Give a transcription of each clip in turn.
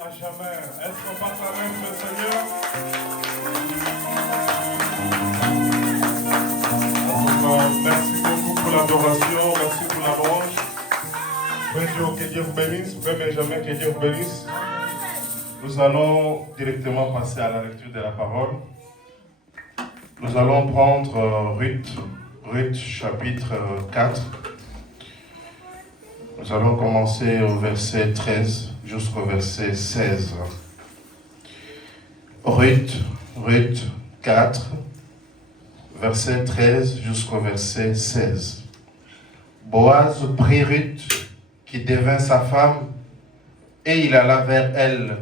à jamais. Est-ce qu'on s'acclame le Seigneur? Merci beaucoup pour l'adoration, merci pour la louange. Frère Dieu, que Dieu vous bénisse. Frère Benjamin, que Dieu vous bénisse. Nous allons directement passer à la lecture de la parole. Nous allons prendre Ruth chapitre 4. Nous allons commencer au verset 13 jusqu'au verset 16. Ruth 4, verset 13 jusqu'au verset 16. Boaz prit Ruth, qui devint sa femme, et il alla vers elle.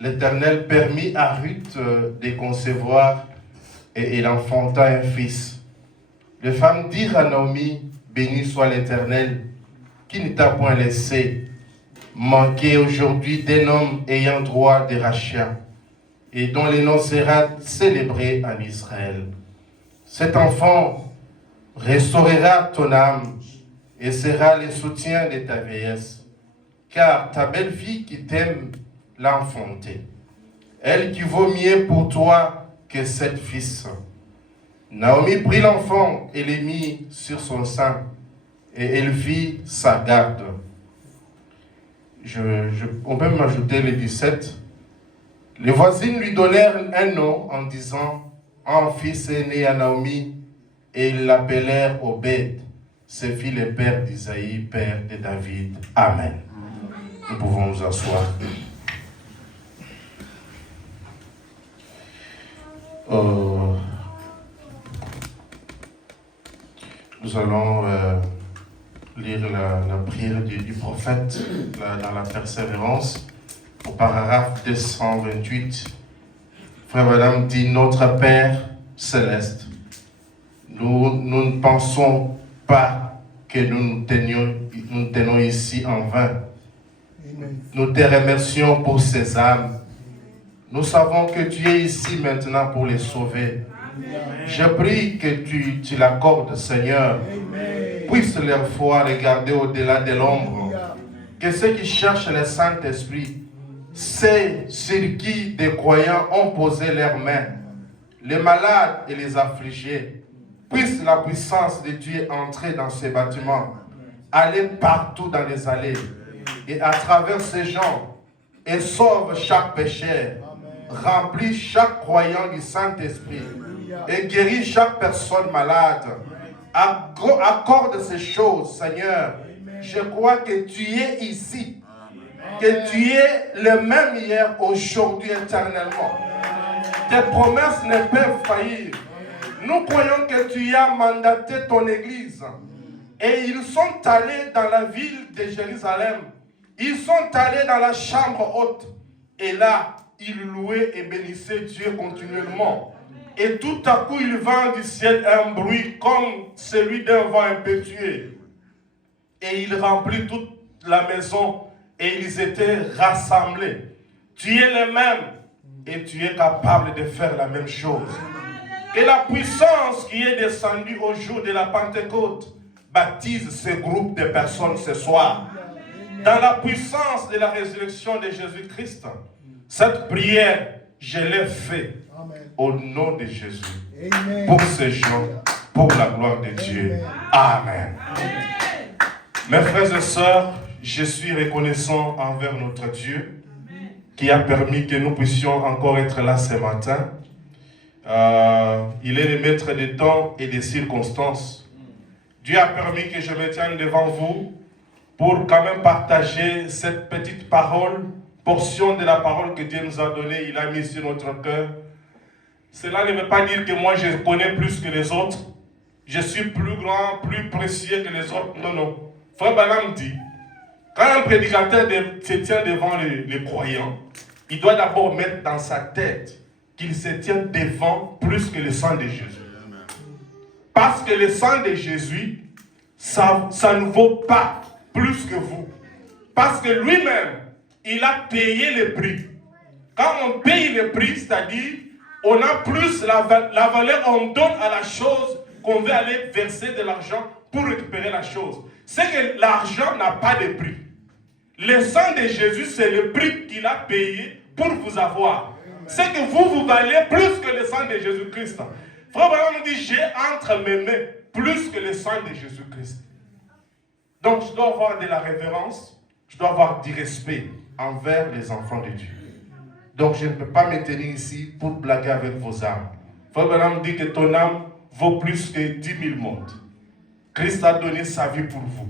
L'Éternel permit à Ruth de concevoir, et il enfanta un fils. Les femmes dirent à Naomi, béni soit l'Éternel, qui ne t'a point laissé manquer aujourd'hui d'un homme ayant droit de rachat, et dont le nom sera célébré en Israël. Cet enfant restaurera ton âme et sera le soutien de ta vieillesse, car ta belle-fille qui t'aime l'a enfanté, elle qui vaut mieux pour toi que 7 fils. Naomi prit l'enfant et le mit sur son sein, et elle fit sa garde. On peut m'ajouter le 17. Les voisines lui donnèrent un nom en disant, un fils est né à Naomi, et ils l'appelèrent Obed. Ce fut le père d'Isaïe, père de David. Amen. Nous pouvons nous asseoir. Nous allons lire la prière du prophète dans la persévérance au paragraphe 228. Frère Madame dit, notre Père céleste, nous ne pensons pas que nous tenons ici en vain. Nous te remercions pour ces âmes. Nous savons que tu es ici maintenant pour les sauver. Je prie que tu l'accordes, Seigneur. Puisse leur foi regarder au-delà de l'ombre. Que ceux qui cherchent le Saint-Esprit, c'est sur qui des croyants ont posé leurs mains, les malades et les affligés. Puisse la puissance de Dieu entrer dans ces bâtiments, aller partout dans les allées et à travers ces gens, et sauve chaque pécheur, remplit chaque croyant du Saint-Esprit et guérit chaque personne malade. Accorde ces choses, Seigneur. Je crois que tu es ici, que tu es le même hier, aujourd'hui, éternellement. Tes promesses ne peuvent faillir. Nous croyons que tu as mandaté ton Église. Et ils sont allés dans la ville de Jérusalem. Ils sont allés dans la chambre haute. Et là, ils louaient et bénissaient Dieu continuellement. Et tout à coup, il vint du ciel un bruit comme celui d'un vent impétueux. Et il remplit toute la maison et ils étaient rassemblés. Tu es le même et tu es capable de faire la même chose. Et la puissance qui est descendue au jour de la Pentecôte baptise ce groupe de personnes ce soir. Dans la puissance de la résurrection de Jésus-Christ, cette prière, je l'ai faite au nom de Jésus. Amen. Pour ces gens, pour la gloire de Dieu. Amen. Amen. Mes frères et sœurs, je suis reconnaissant envers notre Dieu qui a permis que nous puissions encore être là ce matin. Il est le maître des temps et des circonstances. Dieu a permis que je me tienne devant vous pour quand même partager cette petite parole, portion de la parole que Dieu nous a donnée, il a mis sur notre cœur. Cela ne veut pas dire que moi je connais plus que les autres. Je suis plus grand, plus précieux que les autres. Non, non. Frère Branham dit, quand un prédicateur se tient devant les croyants, il doit d'abord mettre dans sa tête qu'il se tient devant plus que le sang de Jésus. Parce que le sang de Jésus, ça ne vaut pas plus que vous. Parce que lui-même, il a payé le prix. Quand on paye le prix, c'est-à-dire, on a plus la valeur, on donne à la chose qu'on veut aller verser de l'argent pour récupérer la chose. C'est que l'argent n'a pas de prix. Le sang de Jésus, c'est le prix qu'il a payé pour vous avoir. C'est que vous valez plus que le sang de Jésus-Christ. Frère Branham nous dit, j'ai entre mes mains plus que le sang de Jésus-Christ. Donc je dois avoir de la révérence, je dois avoir du respect envers les enfants de Dieu. Donc je ne peux pas me tenir ici pour blaguer avec vos âmes. Frère Branham dit que ton âme vaut plus que 10 000 mondes. Christ a donné sa vie pour vous.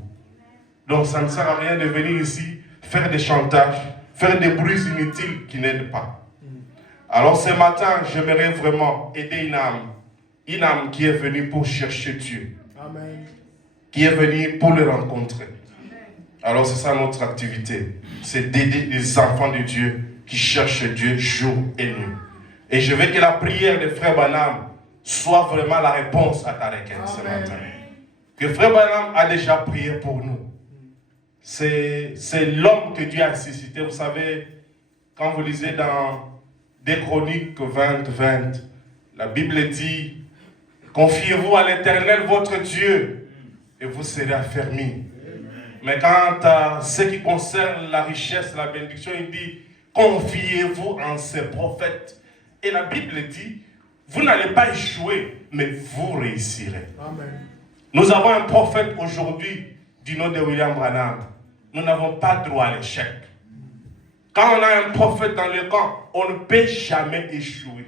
Donc ça ne sert à rien de venir ici, faire des chantages, faire des bruits inutiles qui n'aident pas. Alors ce matin, j'aimerais vraiment aider une âme qui est venue pour chercher Dieu. Amen. Qui est venue pour le rencontrer. Alors c'est ça notre activité, c'est d'aider les enfants de Dieu qui cherchent Dieu jour et nuit. Et je veux que la prière de Frère Branham soit vraiment la réponse à ta requête ce matin. Que Frère Branham a déjà prié pour nous. C'est l'homme que Dieu a suscité. Vous savez, quand vous lisez dans 2 Chroniques 20, la Bible dit, confiez-vous à l'Éternel votre Dieu et vous serez affermis. Mais quant à ce qui concerne la richesse, la bénédiction, il dit, confiez-vous en ses prophètes. Et la Bible dit, vous n'allez pas échouer, mais vous réussirez. Amen. Nous avons un prophète aujourd'hui du nom de William Branham. Nous n'avons pas droit à l'échec. Quand on a un prophète dans le camp, on ne peut jamais échouer.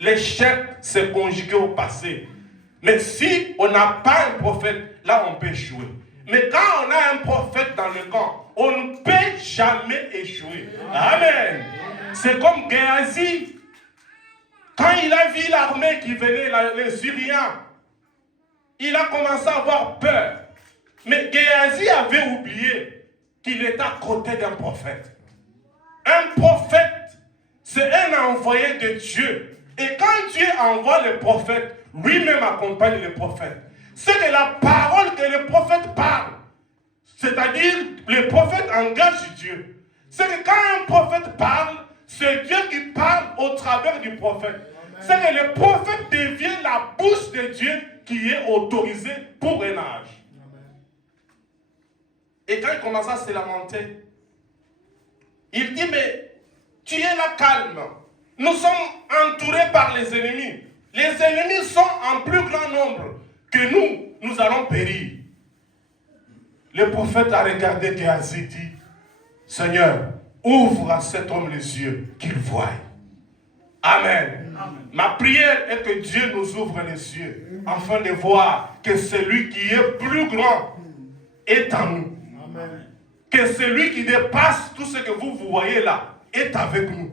L'échec, c'est conjugué au passé. Mais si on n'a pas un prophète, là on peut échouer. Mais quand on a un prophète dans le camp, on ne peut jamais échouer. Amen. C'est comme Géasi. Quand il a vu l'armée qui venait, les Syriens, il a commencé à avoir peur. Mais Géasi avait oublié qu'il était à côté d'un prophète. Un prophète, c'est un envoyé de Dieu. Et quand Dieu envoie le prophète, lui-même accompagne le prophète. C'est que la parole que le prophète parle, c'est-à-dire le prophète engage Dieu. C'est que quand un prophète parle, c'est Dieu qui parle au travers du prophète. C'est que le prophète devient la bouche de Dieu qui est autorisée pour un âge. Et quand il commence à se lamenter, il dit, mais tu es là calme. Nous sommes entourés par les ennemis. Les ennemis sont en plus grand nombre que nous allons périr. Le prophète a regardé Géasi et dit, Seigneur, ouvre à cet homme les yeux, qu'il voie. Amen. Amen. Ma prière est que Dieu nous ouvre les yeux, afin de voir que celui qui est plus grand est en nous. Amen. Que celui qui dépasse tout ce que vous voyez là est avec nous.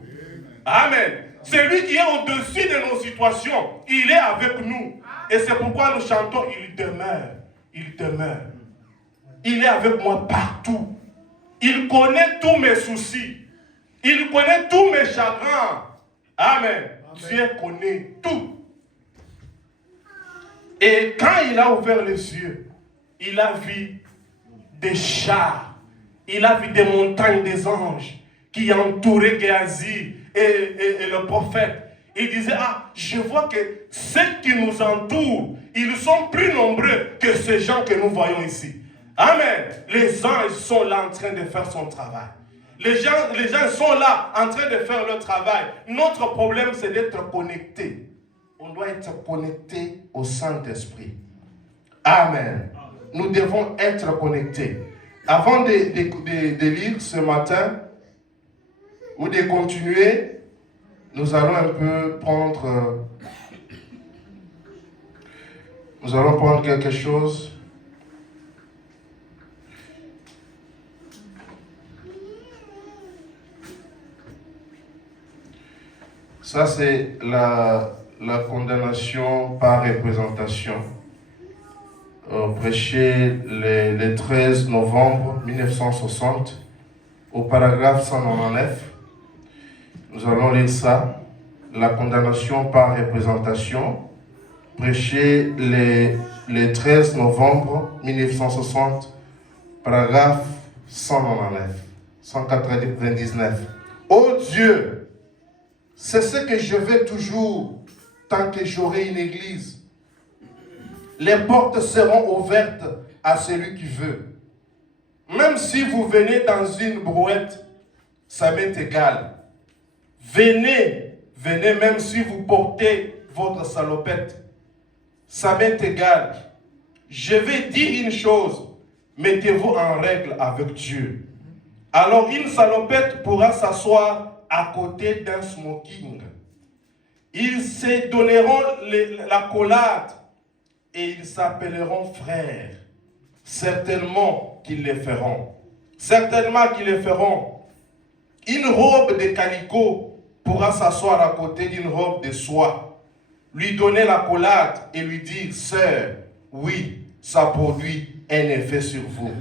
Amen. Celui qui est au-dessus de nos situations, il est avec nous. Et c'est pourquoi nous chantons, il demeure. Il demeure. Il est avec moi partout. Il connaît tous mes soucis. Il connaît tous mes chagrins. Amen. Dieu connaît tout. Et quand il a ouvert les yeux, il a vu des chars. Il a vu des montagnes des anges qui entouraient Géasi et le prophète. Il disait, ah, je vois que ceux qui nous entourent, ils sont plus nombreux que ces gens que nous voyons ici. Amen. Les anges sont là en train de faire son travail. Les gens sont là en train de faire leur travail. Notre problème, c'est d'être connecté. On doit être connecté au Saint-Esprit. Amen. Nous devons être connectés. Avant de lire ce matin, ou de continuer, nous allons un peu prendre... nous allons prendre quelque chose. Ça, c'est la condamnation par représentation. Prêché le 13 novembre 1960, au paragraphe 199. Nous allons lire ça. La condamnation par représentation. Prêché le 13 novembre 1960, paragraphe 199. Ô Dieu! C'est ce que je veux toujours, tant que j'aurai une église. Les portes seront ouvertes à celui qui veut. Même si vous venez dans une brouette, ça m'est égal. Venez, venez même si vous portez votre salopette. Ça m'est égal. Je vais dire une chose, mettez-vous en règle avec Dieu. Alors une salopette pourra s'asseoir à côté d'un smoking. Ils se donneront l'accolade et ils s'appelleront frères. Certainement qu'ils le feront. Certainement qu'ils le feront. Une robe de calicot pourra s'asseoir à côté d'une robe de soie, lui donner l'accolade et lui dire, sœur, oui, ça produit un effet sur vous.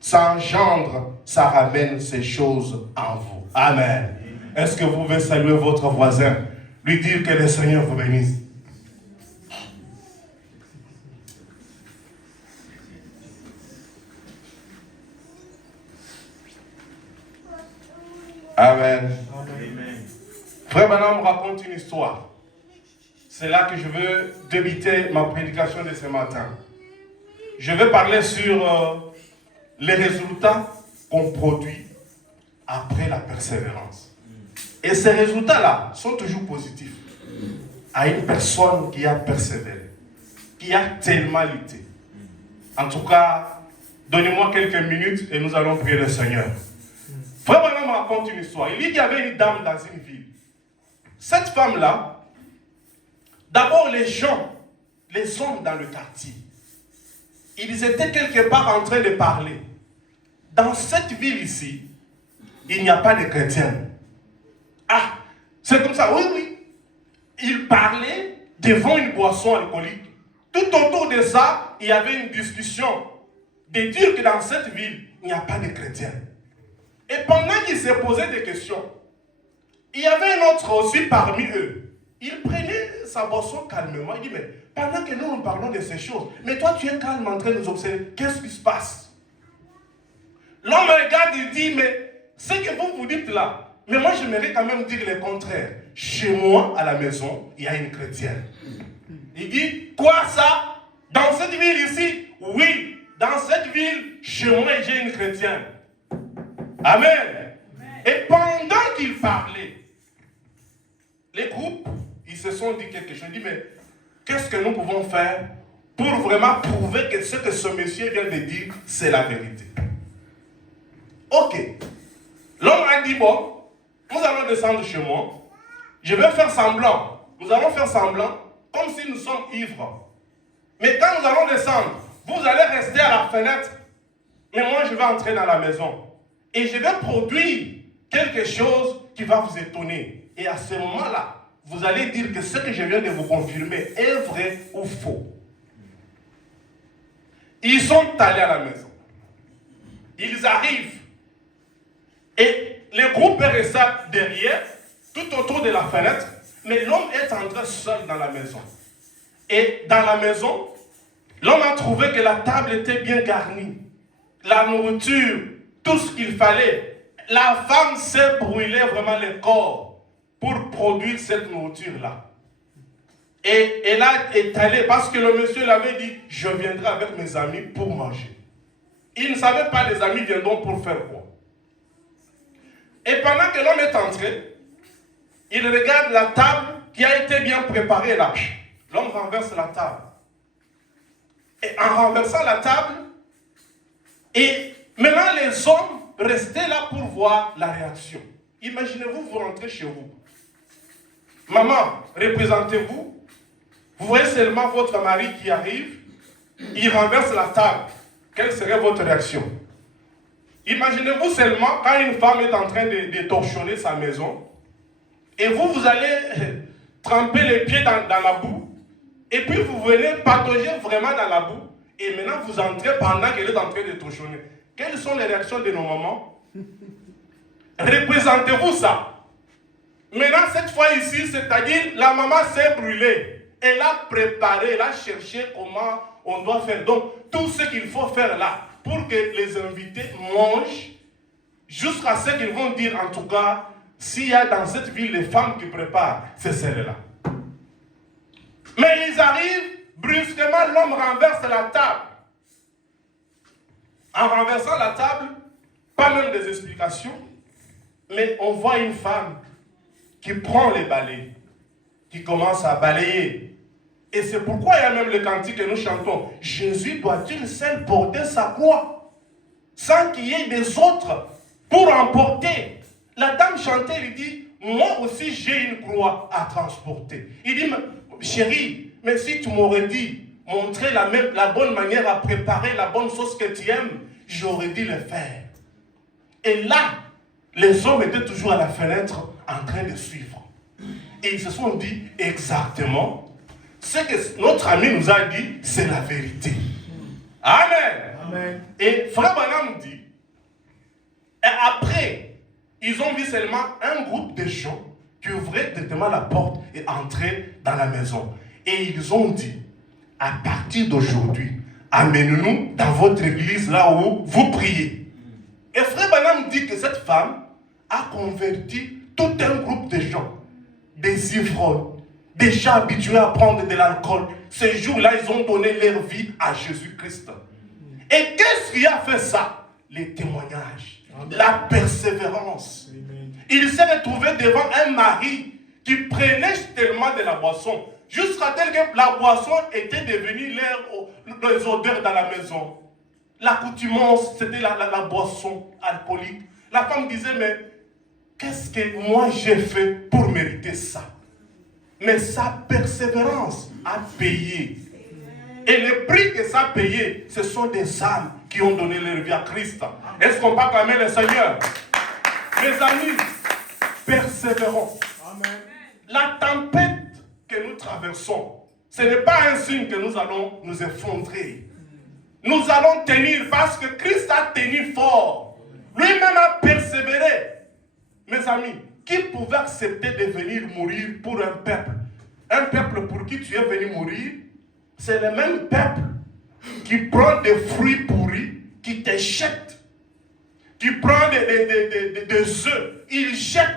Ça engendre, ça ramène ces choses en vous. Amen. Est-ce que vous pouvez saluer votre voisin, lui dire que le Seigneur vous bénisse? Amen. Frère Branham raconte une histoire. C'est là que je veux débuter ma prédication de ce matin. Je vais parler sur les résultats qu'on produit après la persévérance. Et ces résultats-là sont toujours positifs à une personne qui a persévéré, qui a tellement lutté. En tout cas, donnez-moi quelques minutes et nous allons prier le Seigneur. Frère Branham raconte une histoire. Il dit qu'il y avait une dame dans une ville. Cette femme-là, d'abord les gens, les hommes dans le quartier, ils étaient quelque part en train de parler. Dans cette ville ici, il n'y a pas de chrétiens. Ah, c'est comme ça, oui, oui. Ils parlaient devant une boisson alcoolique. Tout autour de ça, il y avait une discussion de dire que dans cette ville, il n'y a pas de chrétiens. Et pendant qu'ils se posaient des questions, il y avait un autre aussi parmi eux. Il prenait sa boisson calmement. Il dit, mais pendant que nous parlons de ces choses, mais toi tu es calme en train de nous observer, qu'est-ce qui se passe? L'homme regarde, il dit, mais ce que vous dites là, mais moi j'aimerais quand même dire le contraire. Chez moi, à la maison, il y a une chrétienne. Il dit, quoi ça? Dans cette ville ici? Oui, dans cette ville, chez moi, j'ai une chrétienne. Amen. Et pendant qu'il parlait, les groupes, ils se sont dit quelque chose. Ils disent, mais qu'est-ce que nous pouvons faire pour vraiment prouver que ce que ce monsieur vient de dire, c'est la vérité? Ok. L'homme a dit, bon, nous allons descendre chez moi. Je vais faire semblant. Nous allons faire semblant comme si nous sommes ivres. Mais quand nous allons descendre, vous allez rester à la fenêtre. Mais moi, je vais entrer dans la maison. Et je vais produire quelque chose qui va vous étonner. Et à ce moment-là, vous allez dire que ce que je viens de vous confirmer est vrai ou faux. Ils sont allés à la maison. Ils arrivent. Et le groupe est resté derrière, tout autour de la fenêtre. Mais l'homme est entré seul dans la maison. Et dans la maison, l'homme a trouvé que la table était bien garnie. La nourriture, tout ce qu'il fallait. La femme s'est brûlée vraiment le corps pour produire cette nourriture-là. Et elle a étalé, parce que le monsieur l'avait dit, je viendrai avec mes amis pour manger. Il ne savait pas les amis viendront pour faire quoi. Et pendant que l'homme est entré, il regarde la table qui a été bien préparée là. L'homme renverse la table. Et en renversant la table, et maintenant les hommes restaient là pour voir la réaction. Imaginez-vous, vous rentrez chez vous. Maman, représentez-vous. Vous voyez seulement votre mari qui arrive, il renverse la table. Quelle serait votre réaction? Imaginez-vous seulement quand une femme est en train de torchonner sa maison, et vous allez tremper les pieds dans la boue, et puis vous venez patauger vraiment dans la boue, et maintenant vous entrez pendant qu'elle est en train de torchonner. Quelles sont les réactions de nos mamans? Représentez-vous ça. Maintenant, cette fois ici, c'est-à-dire la maman s'est brûlée. Elle a préparé, elle a cherché comment on doit faire. Donc, tout ce qu'il faut faire là, pour que les invités mangent, jusqu'à ce qu'ils vont dire, en tout cas, s'il y a dans cette ville les femmes qui préparent, c'est celle-là. Mais ils arrivent, brusquement, l'homme renverse la table. En renversant la table, pas même des explications, mais on voit une femme qui prend les balais, qui commence à balayer. Et c'est pourquoi il y a même le cantique que nous chantons. Jésus doit-il seul porter sa croix, sans qu'il y ait des autres pour emporter? La dame chantait, elle dit, moi aussi j'ai une croix à transporter. Il dit, chérie, mais si tu m'aurais dit, montrer la bonne manière à préparer la bonne sauce que tu aimes, j'aurais dû le faire. Et là, les hommes étaient toujours à la fenêtre en train de suivre. Et ils se sont dit exactement ce que notre ami nous a dit, c'est la vérité. Amen. Amen. Et Frère Branham dit, et après, ils ont vu seulement un groupe de gens qui ouvraient directement la porte et entraient dans la maison. Et ils ont dit, à partir d'aujourd'hui, amenez-nous dans votre église là où vous priez. Et Frère Branham dit que cette femme a converti tout un groupe de gens, des ivrognes, des gens habitués à prendre de l'alcool. Ces jours-là, ils ont donné leur vie à Jésus-Christ. Et qu'est-ce qui a fait ça? Les témoignages, la persévérance. Il s'est retrouvé devant un mari qui prenait tellement de la boisson, jusqu'à tel que la boisson était devenue les odeurs dans la maison. L'accoutumance, c'était la boisson alcoolique. La femme disait, mais qu'est-ce que moi j'ai fait pour mériter ça? Mais sa persévérance a payé. Et le prix que ça a payé, ce sont des âmes qui ont donné leur vie à Christ. Est-ce qu'on peut acclamer le Seigneur? Mes amis, persévérons. Amen. La tempête que nous traversons, ce n'est pas un signe que nous allons nous effondrer. Nous allons tenir parce que Christ a tenu fort. Lui-même a persévéré. Mes amis, qui pouvait accepter de venir mourir pour un peuple? Un peuple pour qui tu es venu mourir, c'est le même peuple qui prend des fruits pourris, qui te jette, qui prend des œufs, il jette.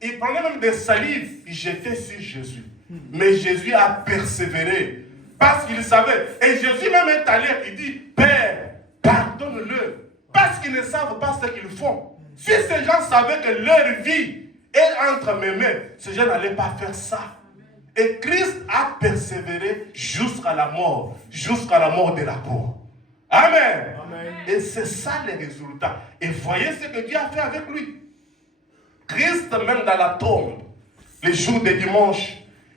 Il prenait même des salives, il jetait sur Jésus. Mais Jésus a persévéré parce qu'il savait. Et Jésus même est allé, il dit, Père, pardonne-le, parce qu'ils ne savent pas ce qu'ils font. Si ces gens savaient que leur vie est entre mes mains, ces gens n'allaient pas faire ça. Et Christ a persévéré jusqu'à la mort de la croix. Amen. Amen. Et c'est ça les résultats. Et voyez ce que Dieu a fait avec lui. Christ, même dans la tombe, les jours de dimanche,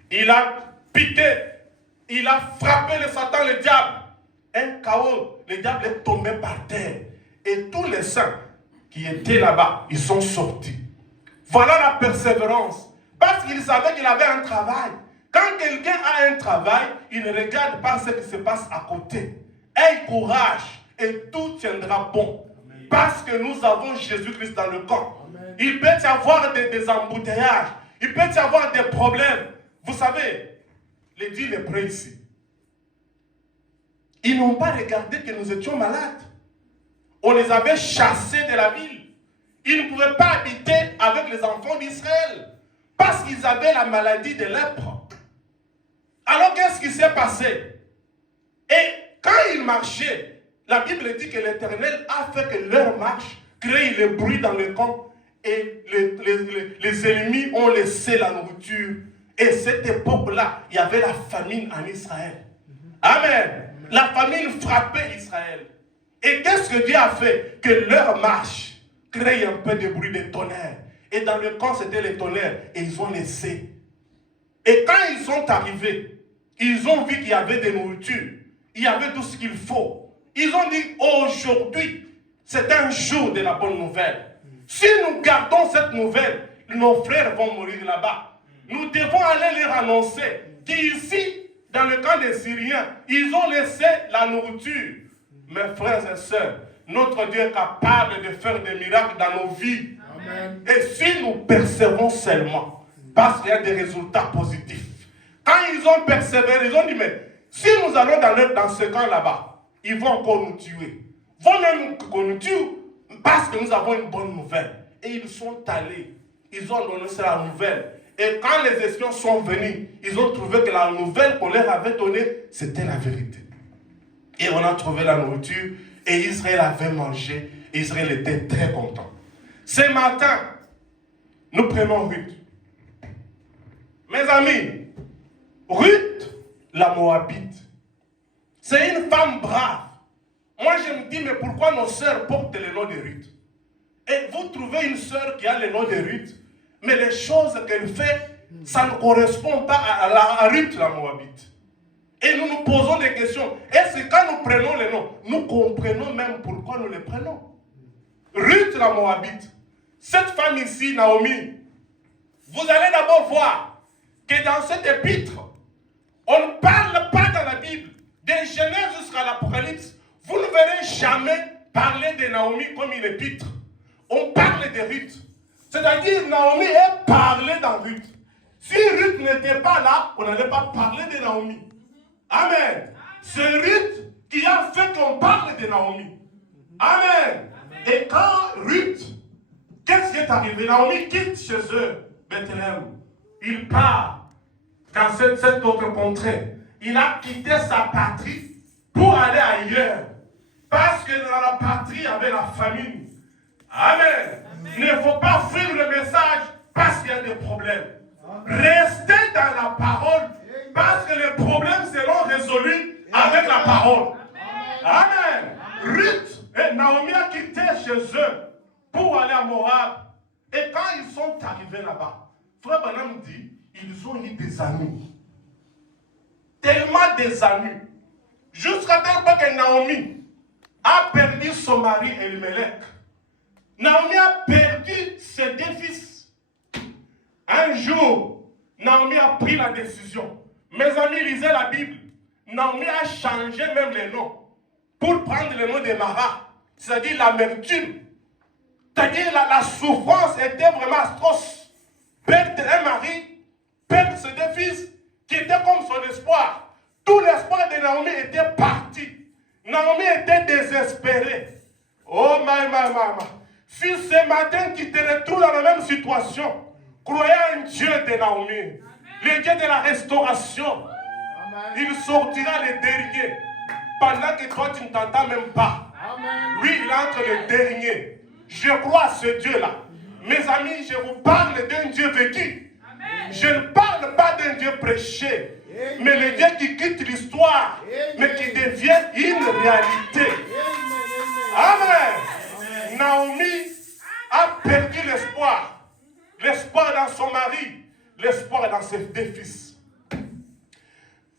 il a piqué, il a frappé le Satan, le diable. Un chaos, le diable est tombé par terre. Et tous les saints qui étaient là-bas, ils sont sortis. Voilà la persévérance. Parce qu'il savait qu'il avait un travail. Quand quelqu'un a un travail, il ne regarde pas ce qui se passe à côté. Aie courage et tout tiendra bon. Amen. Parce que nous avons Jésus-Christ dans le corps. Amen. Il peut y avoir des embouteillages. Il peut y avoir des problèmes. Vous savez, les 10 lépreux ici, ils n'ont pas regardé que nous étions malades. On les avait chassés de la ville. Ils ne pouvaient pas habiter avec les enfants d'Israël parce qu'ils avaient la maladie de lèpre. Alors qu'est-ce qui s'est passé? Et quand ils marchaient, la Bible dit que l'Éternel a fait que leur marche crée le bruit dans le camp et les ennemis ont laissé la nourriture. Et cette époque-là, il y avait la famine en Israël. Amen. La famine frappait Israël. Et qu'est-ce que Dieu a fait? Que leur marche crée un peu de bruit de tonnerre. Et dans le camp, c'était le tonnerre. Et ils ont laissé. Et quand ils sont arrivés, ils ont vu qu'il y avait des nourritures. Il y avait tout ce qu'il faut. Ils ont dit, aujourd'hui, c'est un jour de la bonne nouvelle. Si nous gardons cette nouvelle, nos frères vont mourir là-bas. Nous devons aller leur annoncer qu'ici, dans le camp des Syriens, ils ont laissé la nourriture. Mes frères et sœurs, notre Dieu est capable de faire des miracles dans nos vies. Amen. Et si nous persévérons seulement, parce qu'il y a des résultats positifs. Quand ils ont persévéré, ils ont dit, mais si nous allons dans ce camp là-bas, ils vont encore nous tuer. Ils vont même nous tuer parce que nous avons une bonne nouvelle. Et ils sont allés, ils ont donné la nouvelle. Et quand les espions sont venus, ils ont trouvé que la nouvelle qu'on leur avait donnée, c'était la vérité. Et on a trouvé la nourriture et Israël avait mangé. Israël était très content. Ce matin, nous prenons Ruth. Mes amis, Ruth, la Moabite, c'est une femme brave. Moi, je me dis, mais pourquoi nos sœurs portent le nom de Ruth? Et vous trouvez une sœur qui a le nom de Ruth, mais les choses qu'elle fait, ça ne correspond pas à Ruth, la Moabite. Et nous nous posons des questions. Est-ce que quand nous prenons les noms, nous comprenons même pourquoi nous les prenons? Ruth, la Moabite, cette femme ici, Naomi, vous allez d'abord voir que dans cette épître, on ne parle pas dans la Bible, de Genèse jusqu'à l'Apocalypse. Vous ne verrez jamais parler de Naomi comme une épître. On parle de Ruth. C'est-à-dire, Naomi est parlée dans Ruth. Si Ruth n'était pas là, on n'allait pas parler de Naomi. Amen. C'est Ruth qui a fait qu'on parle de Naomi. Amen. Et quand Ruth, qu'est-ce qui est arrivé? Naomi quitte chez eux, Bethléem. Il part dans cette autre contrée. Il a quitté sa patrie pour aller ailleurs. Parce que dans la patrie, il y avait la famine. Amen. Il ne faut pas fuir le message parce qu'il y a des problèmes. Restez dans la parole parce que les problèmes seront résolus avec la parole. Amen. Ruth et Naomi a quitté chez eux pour aller à Moab. Et quand ils sont arrivés là-bas, Frère Branham dit, ils ont eu des amis. Tellement des amis. Jusqu'à tel point que Naomi a perdu son mari Elimelech. Naomi a perdu ses deux fils. Un jour, Naomi a pris la décision. Mes amis, lisez la Bible. Naomi a changé même les noms pour prendre le nom de Mara, c'est-à-dire l'amertume. C'est-à-dire la souffrance était vraiment atroce. Perdre un mari, perdre ses deux fils, qui étaient comme son espoir. Tout l'espoir de Naomi était parti. Naomi était désespérée. Oh, my. Si ce matin tu te retrouves dans la même situation, croyez en Dieu de Naomi, le Dieu de la restauration. Il sortira le dernier, pendant que toi tu ne t'entends même pas. Lui, il entre le dernier. Je crois à ce Dieu-là. Mes amis, je vous parle d'un Dieu vécu. Je ne parle pas d'un Dieu prêché, mais le Dieu qui quitte l'histoire, mais qui devient une réalité. Amen. Naomi a perdu l'espoir. L'espoir dans son mari, l'espoir dans ses deux fils.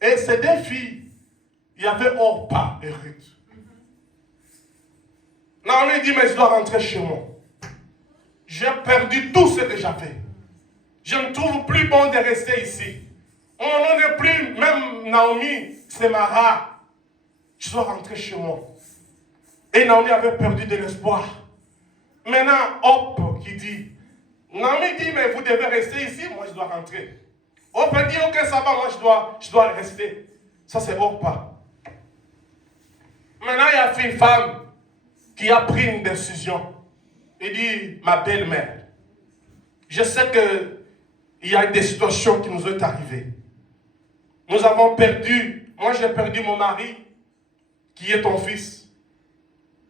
Et ces deux filles, il y avait Orpa et Ruth. Naomi dit, mais je dois rentrer chez moi. J'ai perdu tout ce que j'avais. Je ne trouve plus bon de rester ici. On n'en est plus, même Naomi, c'est Mara. Je dois rentrer chez moi. Et Naomi avait perdu de l'espoir. Maintenant, Hop qui dit, Naomi dit, mais vous devez rester ici, moi je dois rentrer. Hop dit, ok, ça va, moi je dois rester. Ça c'est Orpa. Maintenant, il y a une femme qui a pris une décision. Il dit, ma belle-mère, je sais qu'il y a des situations qui nous sont arrivées. Nous avons perdu, moi j'ai perdu mon mari, qui est ton fils.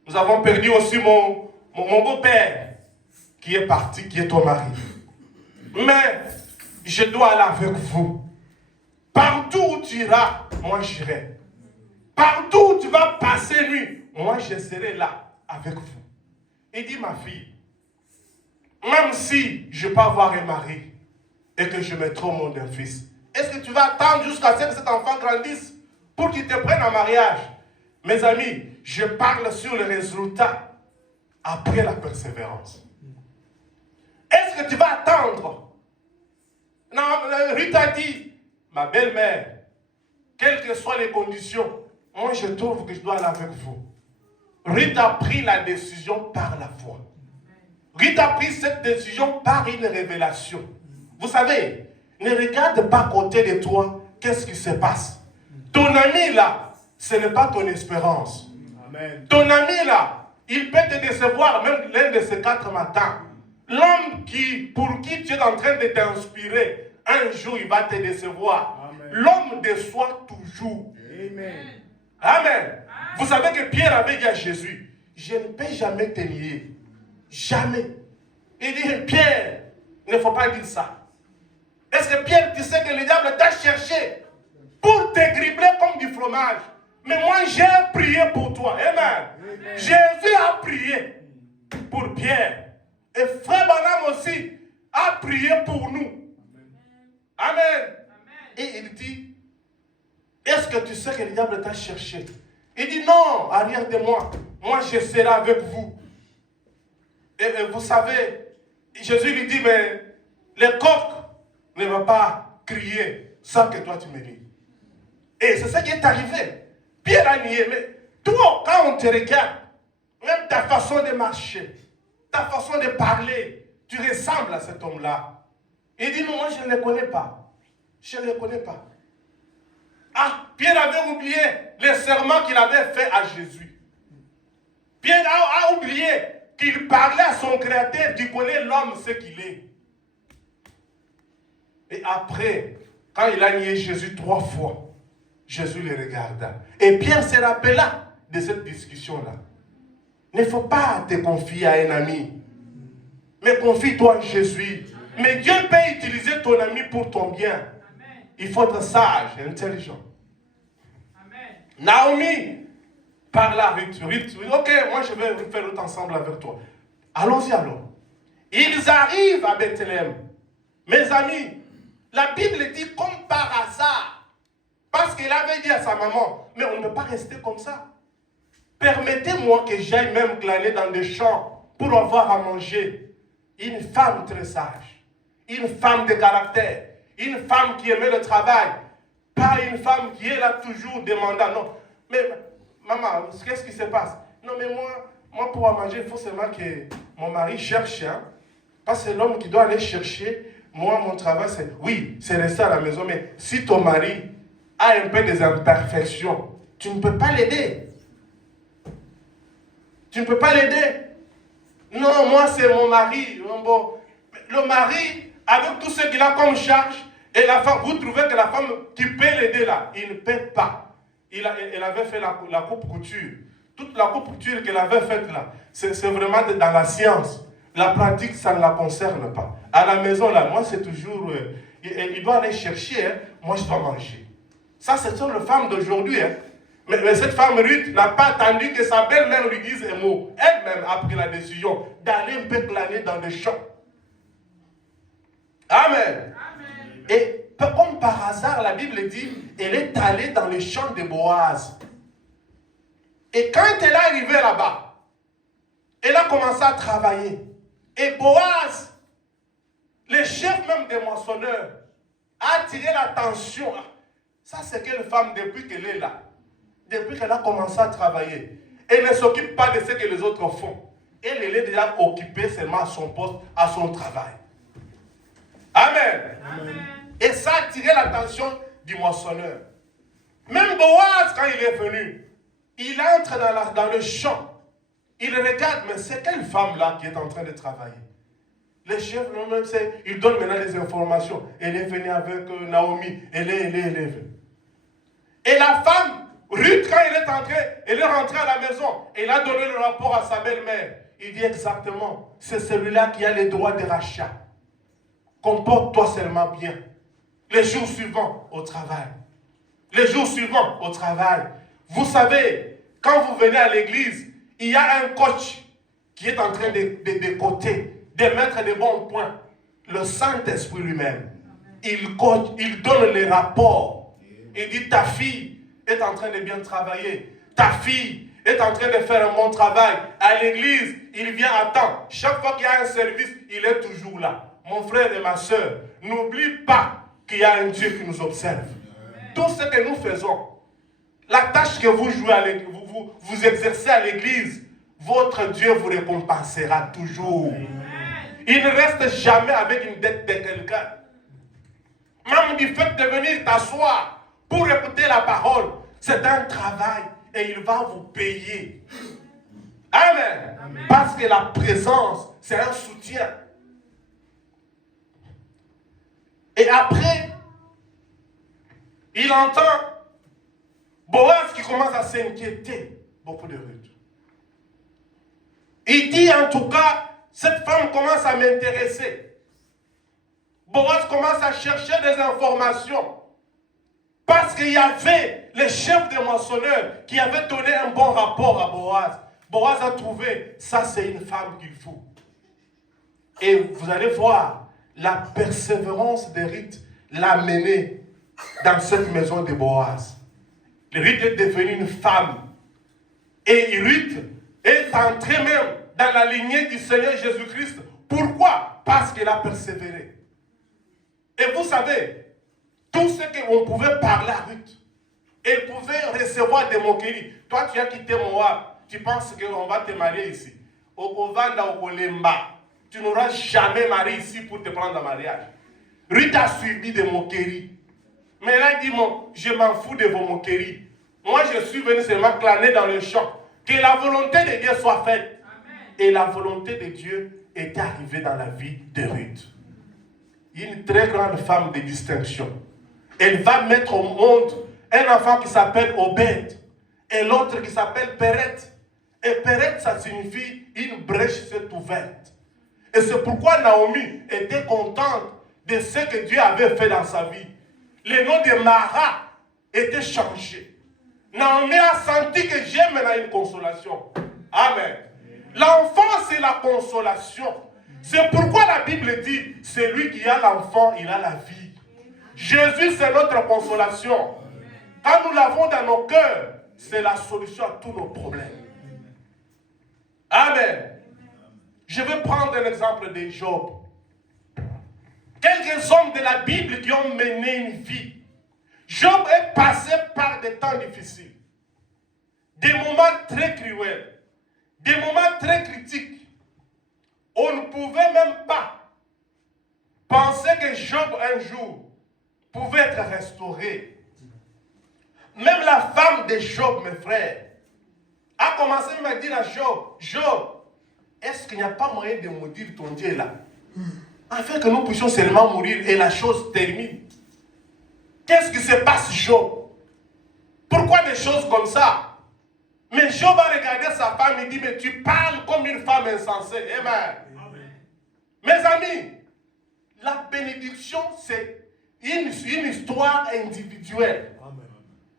Nous avons perdu aussi mon beau-père, qui est parti, qui est ton mari. Mais je dois aller avec vous. Partout où tu iras, moi j'irai. Partout où tu vas passer nuit, moi je serai là avec vous. Il dit, ma fille, même si je peux avoir un mari et que je me trouve mon fils, est-ce que tu vas attendre jusqu'à ce que cet enfant grandisse pour qu'il te prenne en mariage? Mes amis, je parle sur le résultat après la persévérance. Est-ce que tu vas attendre? Non, Ruth a dit, ma belle-mère, quelles que soient les conditions, moi je trouve que je dois aller avec vous. Ruth a pris la décision par la foi. Ruth a pris cette décision par une révélation. Vous savez, ne regarde pas à côté de toi, qu'est-ce qui se passe. Ton ami là, ce n'est pas ton espérance. Amen. Ton ami là, il peut te décevoir même l'un de ces 4 matins. L'homme pour qui tu es en train de t'inspirer, un jour il va te décevoir. L'homme déçoit toujours. Amen. Amen. Vous savez que Pierre avait dit à Jésus, je ne peux jamais te nier. Jamais. Il dit, Pierre, il ne faut pas dire ça. Est-ce que Pierre, tu sais que le diable t'a cherché pour te gribler comme du fromage? Mais moi, j'ai prié pour toi. Amen. Jésus a prié pour Pierre. Et Frère Branham aussi a prié pour nous. Amen. Et il dit, est-ce que tu sais que le diable t'a cherché? Il dit, non, arrière de moi. Moi, je serai avec vous. Et vous savez, Jésus lui dit, mais le coq ne va pas crier sans que toi tu me dises. Et c'est ça qui est arrivé. Pierre a nié, mais toi, quand on te regarde, même ta façon de marcher, ta façon de parler, tu ressembles à cet homme-là. Il dit, non, moi je ne le connais pas. Je ne le connais pas. Ah, Pierre avait oublié le serment qu'il avait fait à Jésus. Pierre a oublié qu'il parlait à son Créateur, qu'il connaît l'homme ce qu'il est. Et après, quand il a nié Jésus 3 fois, Jésus le regarda. Et Pierre se rappela de cette discussion-là. Il ne faut pas te confier à un ami, mais confie-toi en Jésus. Mais Dieu peut utiliser ton ami pour ton bien. Il faut être sage et intelligent. Naomi parla à Ruth. Ruth, ok, moi je vais faire tout ensemble avec toi. Allons-y alors. Ils arrivent à Bethléem. Mes amis, la Bible dit comme par hasard. Parce qu'il avait dit à sa maman, mais on ne peut pas rester comme ça. Permettez-moi que j'aille même glaner dans des champs pour avoir à manger. Une femme très sage, une femme de caractère, une femme qui aimait le travail, pas une femme qui est là toujours demandant. Non, mais maman, qu'est-ce qui se passe? Non, mais moi pour manger, il faut seulement que mon mari cherche. Hein? Parce que c'est l'homme qui doit aller chercher. Moi, mon travail, c'est, oui, c'est rester à la maison, mais si ton mari a un peu des imperfections, tu ne peux pas l'aider. Tu ne peux pas l'aider. Non, moi c'est mon mari. Bon, le mari, avec tout ce qu'il a comme charge, et la femme, vous trouvez que la femme qui peut l'aider là, il ne peut pas. Elle avait fait la coupe couture. Toute la coupe couture qu'elle avait faite là, c'est vraiment dans la science. La pratique, ça ne la concerne pas. À la maison là, moi c'est toujours, il doit aller chercher, hein, moi je dois manger. Ça, ce sont les femmes d'aujourd'hui. Hein. Mais cette femme Ruth n'a pas attendu que sa belle-mère lui dise un mot. Elle-même a pris la décision d'aller un peu glaner dans les champs. Amen. Amen. Et comme par hasard, la Bible dit, elle est allée dans les champs de Boaz. Et quand elle est arrivée là-bas, elle a commencé à travailler. Et Boaz, le chef même des moissonneurs, a attiré l'attention. Ça, c'est quelle femme depuis qu'elle est là. Depuis qu'elle a commencé à travailler. Elle ne s'occupe pas de ce que les autres font. Elle est déjà occupée seulement à son poste, à son travail. Amen. Amen. Et ça a attiré l'attention du moissonneur. Même Boaz, quand il est venu, il entre dans le champ. Il regarde, mais c'est quelle femme là qui est en train de travailler? Les chefs, ils donnent maintenant des informations. Elle est venue avec Naomi. Elle est venue. Et la femme, Ruth, quand elle est rentrée à la maison. Elle a donné le rapport à sa belle-mère. Il dit exactement, c'est celui-là qui a les droits de rachat. Comporte-toi seulement bien. Les jours suivants, au travail. Les jours suivants, au travail. Vous savez, quand vous venez à l'église, il y a un coach qui est en train de coter, de mettre des bons points. Le Saint-Esprit lui-même. Il coach, il donne les rapports. Il dit, ta fille est en train de bien travailler. Ta fille est en train de faire un bon travail. À l'église, il vient à temps. Chaque fois qu'il y a un service, il est toujours là. Mon frère et ma soeur, n'oublie pas qu'il y a un Dieu qui nous observe. Tout ce que nous faisons, la tâche que vous jouez à l'église, vous exercez à l'église, votre Dieu vous récompensera toujours. Il ne reste jamais avec une dette de quelqu'un. Même du fait de venir t'asseoir pour écouter la parole, c'est un travail et il va vous payer. Amen. Amen. Parce que la présence, c'est un soutien. Et après, il entend Boaz qui commence à s'inquiéter. beaucoup de Ruth. Il dit en tout cas, cette femme commence à m'intéresser. Boaz commence à chercher des informations. Parce qu'il y avait les chefs des moissonneurs qui avaient donné un bon rapport à Boaz. Boaz a trouvé, ça c'est une femme qu'il faut. Et vous allez voir, la persévérance de Ruth l'a menée dans cette maison de Boaz. Ruth est devenue une femme. Et Ruth est entrée même dans la lignée du Seigneur Jésus-Christ. Pourquoi? Parce qu'elle a persévéré. Et vous savez, tout ce qu'on pouvait parler à Ruth, elle pouvait recevoir des moqueries. Toi, tu as quitté Moab, tu penses qu'on va te marier ici. Au Vanda, au Kolemba, tu n'auras jamais marié ici pour te prendre en mariage. Ruth a subi des moqueries. Mais là, il dit, je m'en fous de vos moqueries. Moi, je suis venu seulement claner dans le champ. Que la volonté de Dieu soit faite. Amen. Et la volonté de Dieu est arrivée dans la vie de Ruth. Une très grande femme de distinction. Elle va mettre au monde un enfant qui s'appelle Obed et l'autre qui s'appelle Péret. Et Péret, ça signifie une brèche s'est ouverte. Et c'est pourquoi Naomi était contente de ce que Dieu avait fait dans sa vie. Le nom de Mara était changé. Naomi a senti que j'ai maintenant une consolation. Amen. L'enfant, c'est la consolation. C'est pourquoi la Bible dit, celui qui a l'enfant, il a la vie. Jésus, c'est notre consolation. Quand nous l'avons dans nos cœurs, c'est la solution à tous nos problèmes. Amen. Je vais prendre un exemple de Job. Quelques hommes de la Bible qui ont mené une vie. Job est passé par des temps difficiles. Des moments très cruels. Des moments très critiques. On ne pouvait même pas penser que Job un jour pouvait être restauré. Même la femme de Job, mes frères, a commencé à me dire à Job, Job, est-ce qu'il n'y a pas moyen de maudire ton Dieu là? Afin que nous puissions seulement mourir et la chose termine. Qu'est-ce qui se passe, Job? Pourquoi des choses comme ça? Mais Job a regardé sa femme et dit, mais tu parles comme une femme insensée. Amen. Amen. Mes amis, la bénédiction, c'est une histoire individuelle. Amen.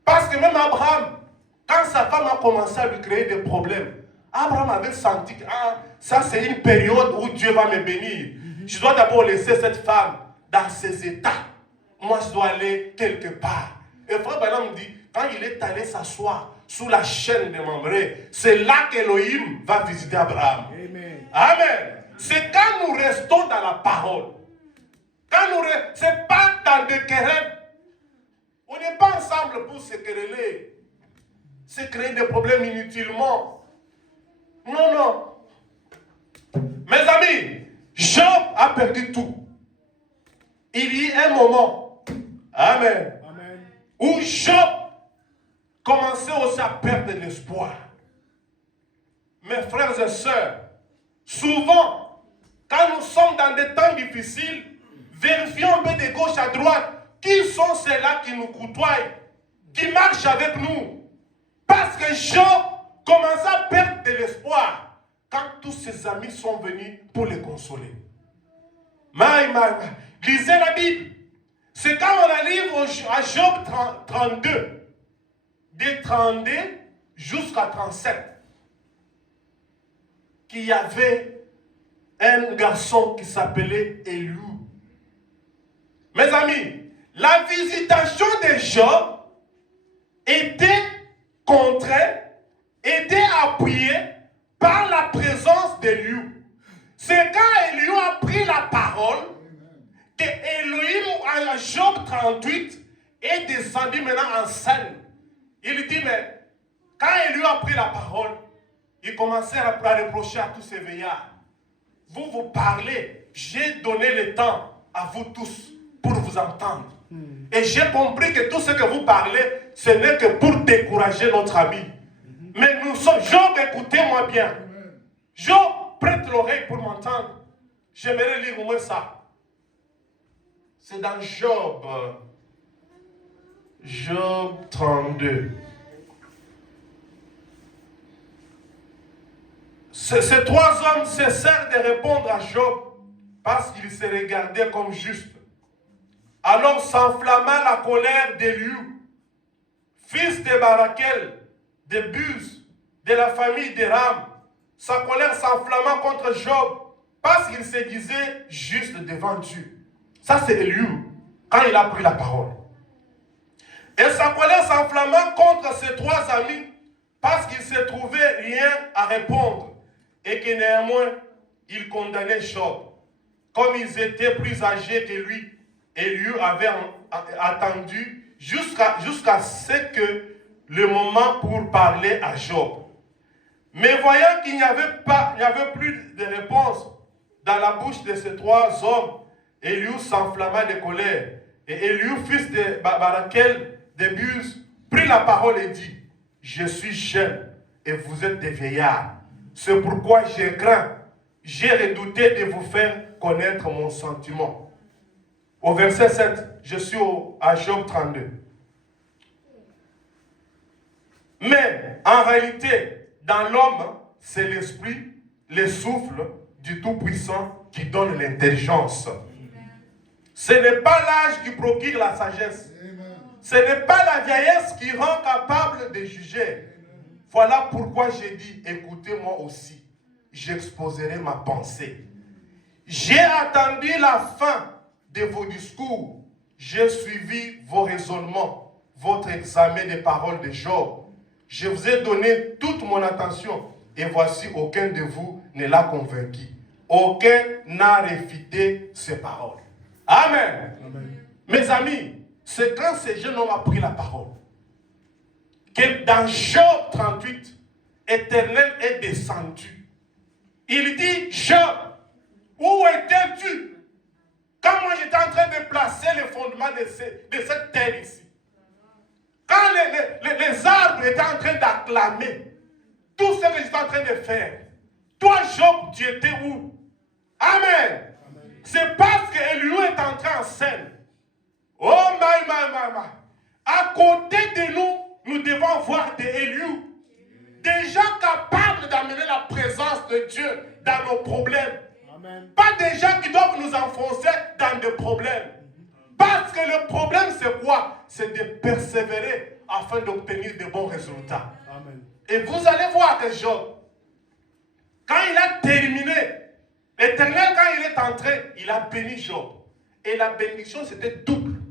Parce que même Abraham, quand sa femme a commencé à lui créer des problèmes, Abraham avait senti que ça c'est une période où Dieu va me bénir. Je dois d'abord laisser cette femme dans ses états. Moi, je dois aller quelque part. Et frère Branham dit, quand il est allé s'asseoir sous la chaîne de Mamré, c'est là qu'Élohim va visiter Abraham. Amen. Amen. C'est quand nous restons dans la parole. C'est pas dans des querelles. On n'est pas ensemble pour se quereller. Se créer des problèmes inutilement. Non, non. Mes amis, Job a perdu tout. Il y a un moment, Amen, Amen, où Job commençait aussi à perdre l'espoir. Mes frères et sœurs, souvent, quand nous sommes dans des temps difficiles, vérifions un peu de gauche à droite, qui sont ceux-là qui nous côtoient, qui marchent avec nous. Parce que Job commençait à perdre de l'espoir quand tous ses amis sont venus pour le consoler. Lisez la Bible. C'est quand on arrive à Job 32, de 32 jusqu'à 37, qu'il y avait un garçon qui s'appelait Elihu. Mes amis, la visitation de Job était contrainte, était appuyée par la présence d'Elihu. C'est quand Elihu a pris la parole que Elohim, à Job 38, est descendu maintenant en scène. Il dit, mais quand Elihu a pris la parole, il commençait à reprocher à tous ces veillards. Vous parlez, j'ai donné le temps à vous tous pour vous entendre. Et j'ai compris que tout ce que vous parlez, ce n'est que pour décourager notre ami. Mais nous sommes, Job, écoutez-moi bien. Job, prête l'oreille pour m'entendre. J'aimerais lire au moins ça. C'est dans Job. Job 32. Ces trois hommes cessèrent de répondre à Job parce qu'ils se regardaient comme justes. Alors s'enflamma la colère d'Élihu, fils de Barakel, de Buz, de la famille d'Éram. Sa colère s'enflamma contre Job parce qu'il se disait juste devant Dieu. Ça, c'est Élihu, quand il a pris la parole. Et sa colère s'enflamma contre ses trois amis parce qu'il ne se trouvait rien à répondre et que néanmoins, il condamnait Job. Comme ils étaient plus âgés que lui, Élihu avait attendu jusqu'à ce que le moment pour parler à Job. Mais voyant qu'il n'y avait plus de réponse dans la bouche de ces trois hommes, Élihu s'enflamma de colère. Et Élihu, fils de Barakel, de Buz, prit la parole et dit, « Je suis jeune et vous êtes des vieillards. C'est pourquoi j'ai craint, j'ai redouté de vous faire connaître mon sentiment. » Au verset 7, je suis à Job 32. Mais en réalité, dans l'homme, c'est l'esprit, le souffle du Tout-Puissant qui donne l'intelligence. Ce n'est pas l'âge qui procure la sagesse. Ce n'est pas la vieillesse qui rend capable de juger. Voilà pourquoi j'ai dit, écoutez-moi aussi, j'exposerai ma pensée. J'ai attendu la fin de vos discours. J'ai suivi vos raisonnements, votre examen des paroles de Job. Je vous ai donné toute mon attention et voici aucun de vous ne l'a convaincu. Aucun n'a réfuté ses paroles. Amen. Amen. Mes amis, c'est quand ce jeune homme a pris la parole que dans Job 38, Éternel est descendu. Il dit, Job, où étais-tu quand moi j'étais en train de placer les fondements de cette terre ici? Quand les arbres étaient en train d'acclamer tout ce que j'étais en train de faire, toi Job, tu étais où? Amen. C'est parce que Élihu est entré en scène. Oh my. À côté de nous, nous devons voir des Élihu, des gens capables d'amener la présence de Dieu dans nos problèmes. Amen. Pas des gens qui doivent nous enfoncer dans des problèmes. Parce que le problème, c'est quoi? C'est de persévérer afin d'obtenir de bons résultats. Amen. Et vous allez voir que Job, quand il a terminé, l'Éternel, quand il est entré, il a béni Job. Et la bénédiction, c'était double.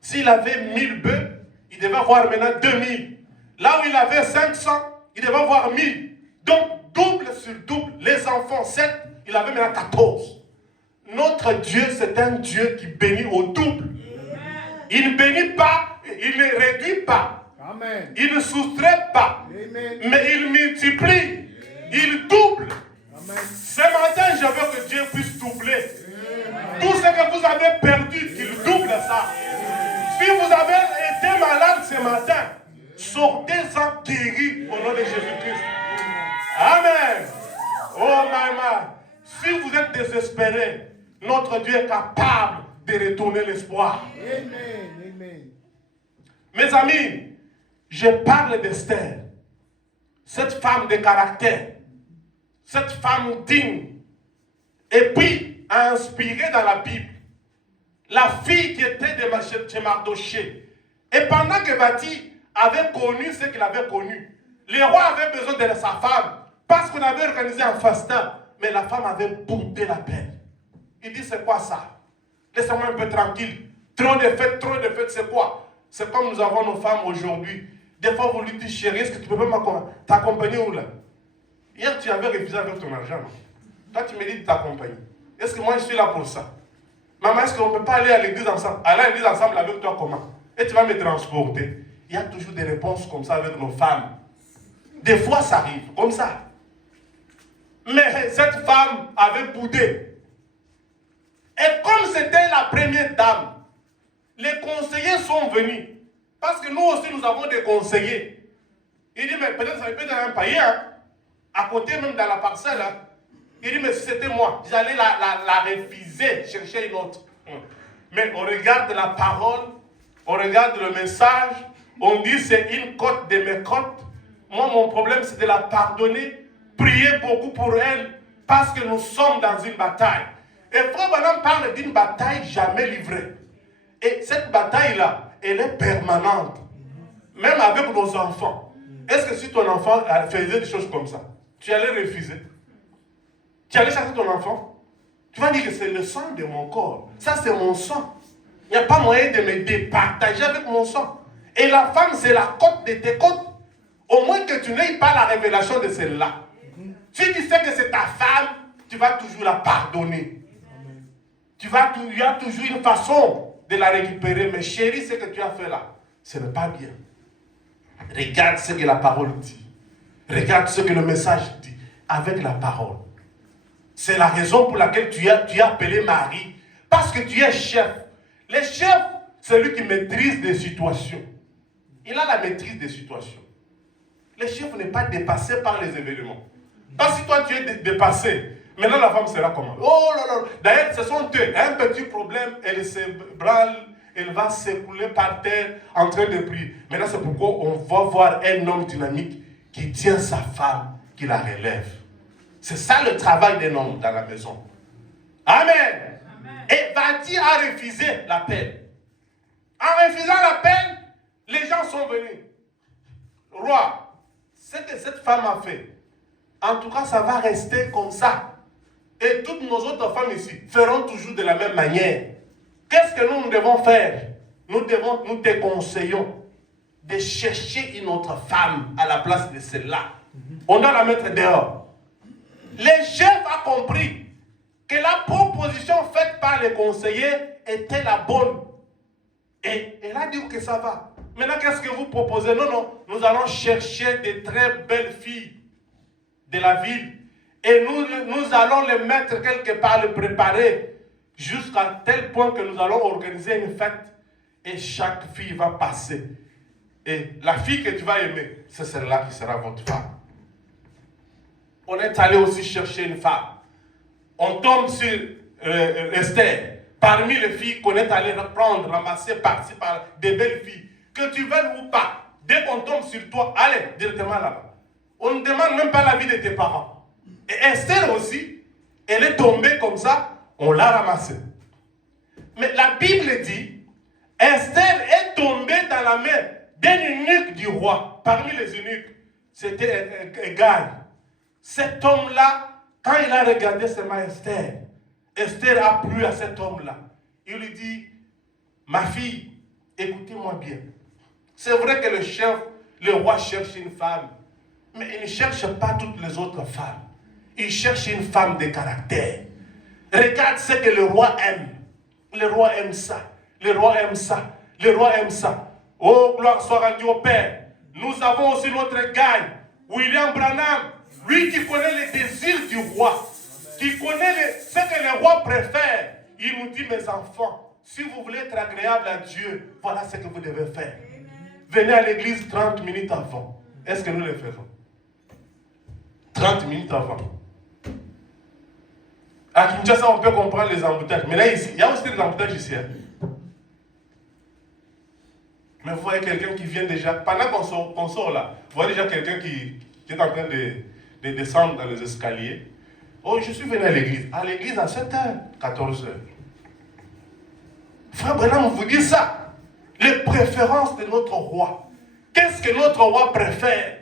S'il avait 1000 bœufs, il devait avoir maintenant 2000. Là où il avait 500, il devait avoir 1000. Donc, double sur double. Les enfants, 7, il avait maintenant 14. Notre Dieu, c'est un Dieu qui bénit au double. Il ne bénit pas, il ne réduit pas. Amen. Il ne soustrait pas. Amen. Mais il multiplie. Il double. Amen. Ce matin, je veux que Dieu puisse doubler. Amen. Tout ce que vous avez perdu, qu'il double ça. Si vous avez été malade ce matin, sortez-en guéris au nom de Jésus-Christ. Amen. Oh maman, si vous êtes désespéré, notre Dieu est capable de retourner l'espoir. Amen. Amen. Mes amis, je parle d'Esther, cette femme de caractère, cette femme digne, et puis inspirée dans la Bible, la fille qui était de Mardoché. Et pendant que Vati avait connu ce qu'il avait connu, le roi avait besoin de sa femme, parce qu'on avait organisé un fastin, mais la femme avait boudé la peine. Il dit, c'est quoi ça? Laissez-moi un peu tranquille. Trop de fêtes, c'est quoi? C'est comme nous avons nos femmes aujourd'hui. Des fois, vous lui dites, chérie, est-ce que tu peux pas t'accompagner où là? Hier, tu avais refusé avec ton argent. Toi, tu me dis de t'accompagner. Est-ce que moi, je suis là pour ça? Maman, est-ce qu'on ne peut pas aller à l'église ensemble? Aller à l'église ensemble avec toi comment? Et tu vas me transporter. Il y a toujours des réponses comme ça avec nos femmes. Des fois, ça arrive, comme ça. Mais cette femme avait boudé. Et comme c'était la première dame, les conseillers sont venus. Parce que nous aussi, nous avons des conseillers. Il dit, mais peut-être ça peut être un païen. À côté même dans la parcelle. Hein. Il dit, mais si c'était moi, j'allais la refuser, chercher une autre. Mais on regarde la parole, on regarde le message, on dit c'est une côte de mes côtes. Moi, mon problème, c'est de la pardonner. priez beaucoup pour elle parce que nous sommes dans une bataille. Et Frère Branham parle d'une bataille jamais livrée. Et cette bataille-là, elle est permanente. Même avec nos enfants. Est-ce que si ton enfant faisait des choses comme ça, tu allais refuser? Tu allais chercher ton enfant? Tu vas dire que c'est le sang de mon corps. Ça, c'est mon sang. Il n'y a pas moyen de me départager avec mon sang. Et la femme, c'est la côte de tes côtes. Au moins que tu n'aies pas la révélation de celle-là. Si tu sais que c'est ta femme, tu vas toujours la pardonner. Il y a toujours une façon de la récupérer. Mais chérie, ce que tu as fait là, ce n'est pas bien. Regarde ce que la parole dit. Regarde ce que le message dit. Avec la parole. C'est la raison pour laquelle tu as appelé Marie. Parce que tu es chef. Le chef, c'est lui qui maîtrise des situations. Il a la maîtrise des situations. Le chef n'est pas dépassé par les événements. Parce que si toi tu es dépassé, maintenant la femme sera comment? Oh là là! D'ailleurs, ce sont eux. Un petit problème, elle s'ébranle, elle va s'écouler par terre en train de prier. Maintenant, c'est pourquoi on va voir un homme dynamique qui tient sa femme, qui la relève. C'est ça le travail d'un homme dans la maison. Amen. Amen. Et Bati a refusé l'appel. En refusant l'appel, les gens sont venus. Roi, ce que cette femme a fait, en tout cas, ça va rester comme ça. Et toutes nos autres femmes ici feront toujours de la même manière. Qu'est-ce que nous devons faire? Nous te conseillons de chercher une autre femme à la place de celle-là. On doit la mettre dehors. Le chef a compris que la proposition faite par les conseillers était la bonne. Et elle a dit que ça va. Maintenant, qu'est-ce que vous proposez? Non, non, nous allons chercher de très belles filles de la ville. Et nous allons les mettre quelque part, les préparer, jusqu'à tel point que nous allons organiser une fête. Et chaque fille va passer. Et la fille que tu vas aimer, c'est celle-là qui sera votre femme. On est allé aussi chercher une femme. On tombe sur Esther. Parmi les filles qu'on est allé prendre, ramasser par-ci, par des belles filles. Que tu veuilles ou pas, dès qu'on tombe sur toi, allez directement là-bas. On ne demande même pas l'avis de tes parents. Et Esther aussi, elle est tombée comme ça, on l'a ramassée. Mais la Bible dit, Esther est tombée dans la main d'un eunuque du roi. Parmi les eunuques, c'était Gaï. Cet homme-là, quand il a regardé seulement Esther, Esther a plu à cet homme-là. Il lui dit, ma fille, écoutez-moi bien. C'est vrai que le roi cherche une femme, mais il ne cherche pas toutes les autres femmes. Il cherche une femme de caractère. Regarde ce que le roi aime. Le roi aime ça. Le roi aime ça. Le roi aime ça. Oh, gloire soit rendue au Père. Nous avons aussi notre gagne, William Branham. Lui qui connaît les désirs du roi. Qui connaît ce que le roi préfère. Il nous dit, mes enfants, si vous voulez être agréable à Dieu, voilà ce que vous devez faire. Venez à l'église 30 minutes avant. Est-ce que nous le faisons? 30 minutes avant. À Kinshasa, on peut comprendre les embouteillages. Mais là, ici, il y a aussi des embouteillages ici. Hein? Mais vous voyez quelqu'un qui vient déjà, pendant qu'on sort là, vous voyez déjà quelqu'un qui est en train de descendre dans les escaliers. Oh, je suis venu à l'église. À l'église à 7h, 14h. Frère Branham vous dit ça. Les préférences de notre roi. Qu'est-ce que notre roi préfère?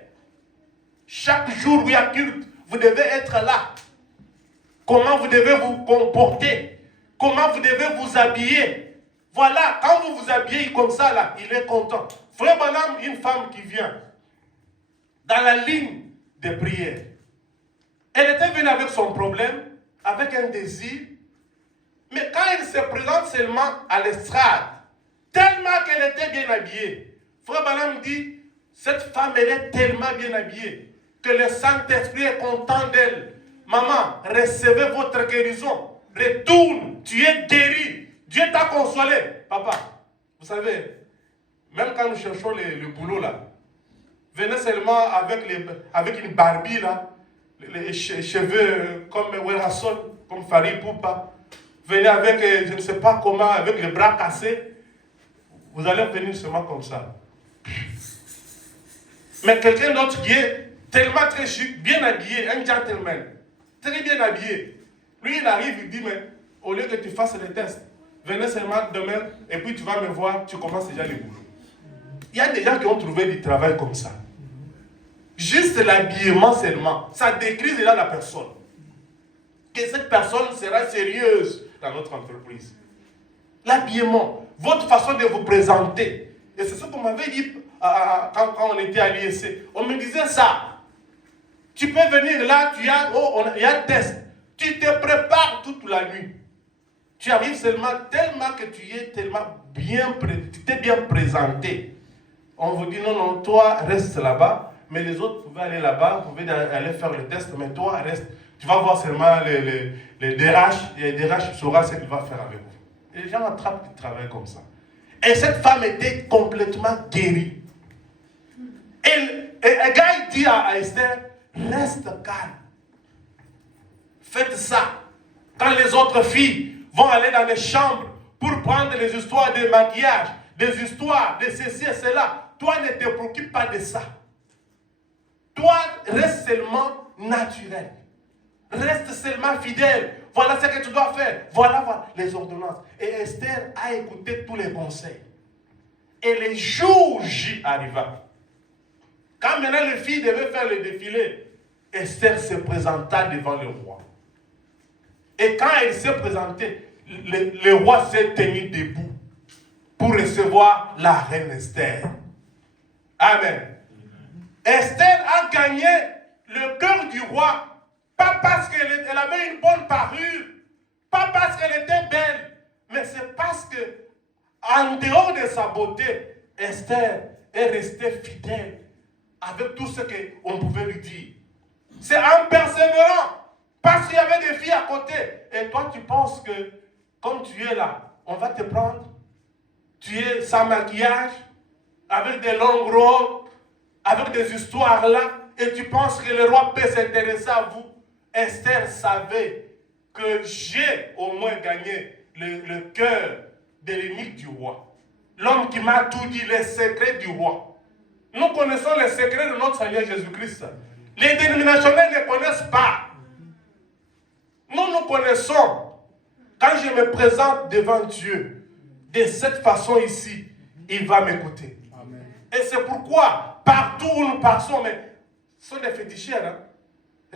Chaque jour où il y a culte, vous devez être là. Comment vous devez vous comporter? Comment vous devez vous habiller? Voilà, quand vous vous habillez comme ça, là, il est content. Frère Branham, une femme qui vient dans la ligne de prière. Elle était venue avec son problème, avec un désir. Mais quand elle se présente seulement à l'estrade, tellement qu'elle était bien habillée, Frère Branham dit, cette femme, elle est tellement bien habillée que le Saint-Esprit est content d'elle. Maman, recevez votre guérison. Retourne, tu es guéri. Dieu t'a consolé. Papa, vous savez, même quand nous cherchons le boulot là, venez seulement avec une Barbie là, les cheveux comme Werrason, comme Farid Poupa. Venez avec, je ne sais pas comment, avec les bras cassés. Vous allez venir seulement comme ça. Mais quelqu'un d'autre qui est tellement très chic, bien habillé, un gentleman, très bien habillé. Lui, il arrive, il dit, mais au lieu que tu fasses les tests, venez seulement demain, et puis tu vas me voir, tu commences déjà le boulot. Il y a des gens qui ont trouvé du travail comme ça. Juste l'habillement seulement, ça décrit déjà la personne. Que cette personne sera sérieuse dans notre entreprise. L'habillement, votre façon de vous présenter. Et c'est ce qu'on m'avait dit quand on était à l'ISC. On me disait ça. Tu peux venir là, il y a un test. Tu te prépares toute la nuit. Tu arrives seulement tellement que tu t'es bien présenté. On vous dit non, toi reste là-bas, mais les autres pouvaient aller là-bas, vous pouvez aller faire le test, mais toi reste. Tu vas voir seulement les DRH, et les DRH saura ce qu'il va faire avec vous. Et les gens attrapent du travail comme ça. Et cette femme était complètement guérie. Et un gars dit à Esther, reste calme. Faites ça. Quand les autres filles vont aller dans les chambres pour prendre les histoires de maquillage, des histoires de ceci et cela, toi ne te préoccupe pas de ça. Toi, reste seulement naturel. Reste seulement fidèle. Voilà ce que tu dois faire. Voilà les ordonnances. Et Esther a écouté tous les conseils. Et le jour J arriva. Quand maintenant les filles devaient faire le défilé, Esther se présenta devant le roi. Et quand elle s'est présentée, le roi s'est tenu debout pour recevoir la reine Esther. Amen. Esther a gagné le cœur du roi. Pas parce qu'elle avait une bonne parure, pas parce qu'elle était belle, mais c'est parce que, en dehors de sa beauté, Esther est restée fidèle avec tout ce qu'on pouvait lui dire. C'est en persévérant, parce qu'il y avait des filles à côté. Et toi, tu penses que, comme tu es là, on va te prendre. Tu es sans maquillage, avec des longues robes, avec des histoires là, et tu penses que le roi peut s'intéresser à vous. Esther savait que j'ai au moins gagné le cœur de l'eunuque du roi. L'homme qui m'a tout dit, les secrets du roi. Nous connaissons les secrets de notre Seigneur Jésus-Christ. Les dénominationnels ne connaissent pas. Nous connaissons. Quand je me présente devant Dieu, de cette façon ici, il va m'écouter. Et c'est pourquoi, partout où nous passons, mais ce sont des féticheurs, hein.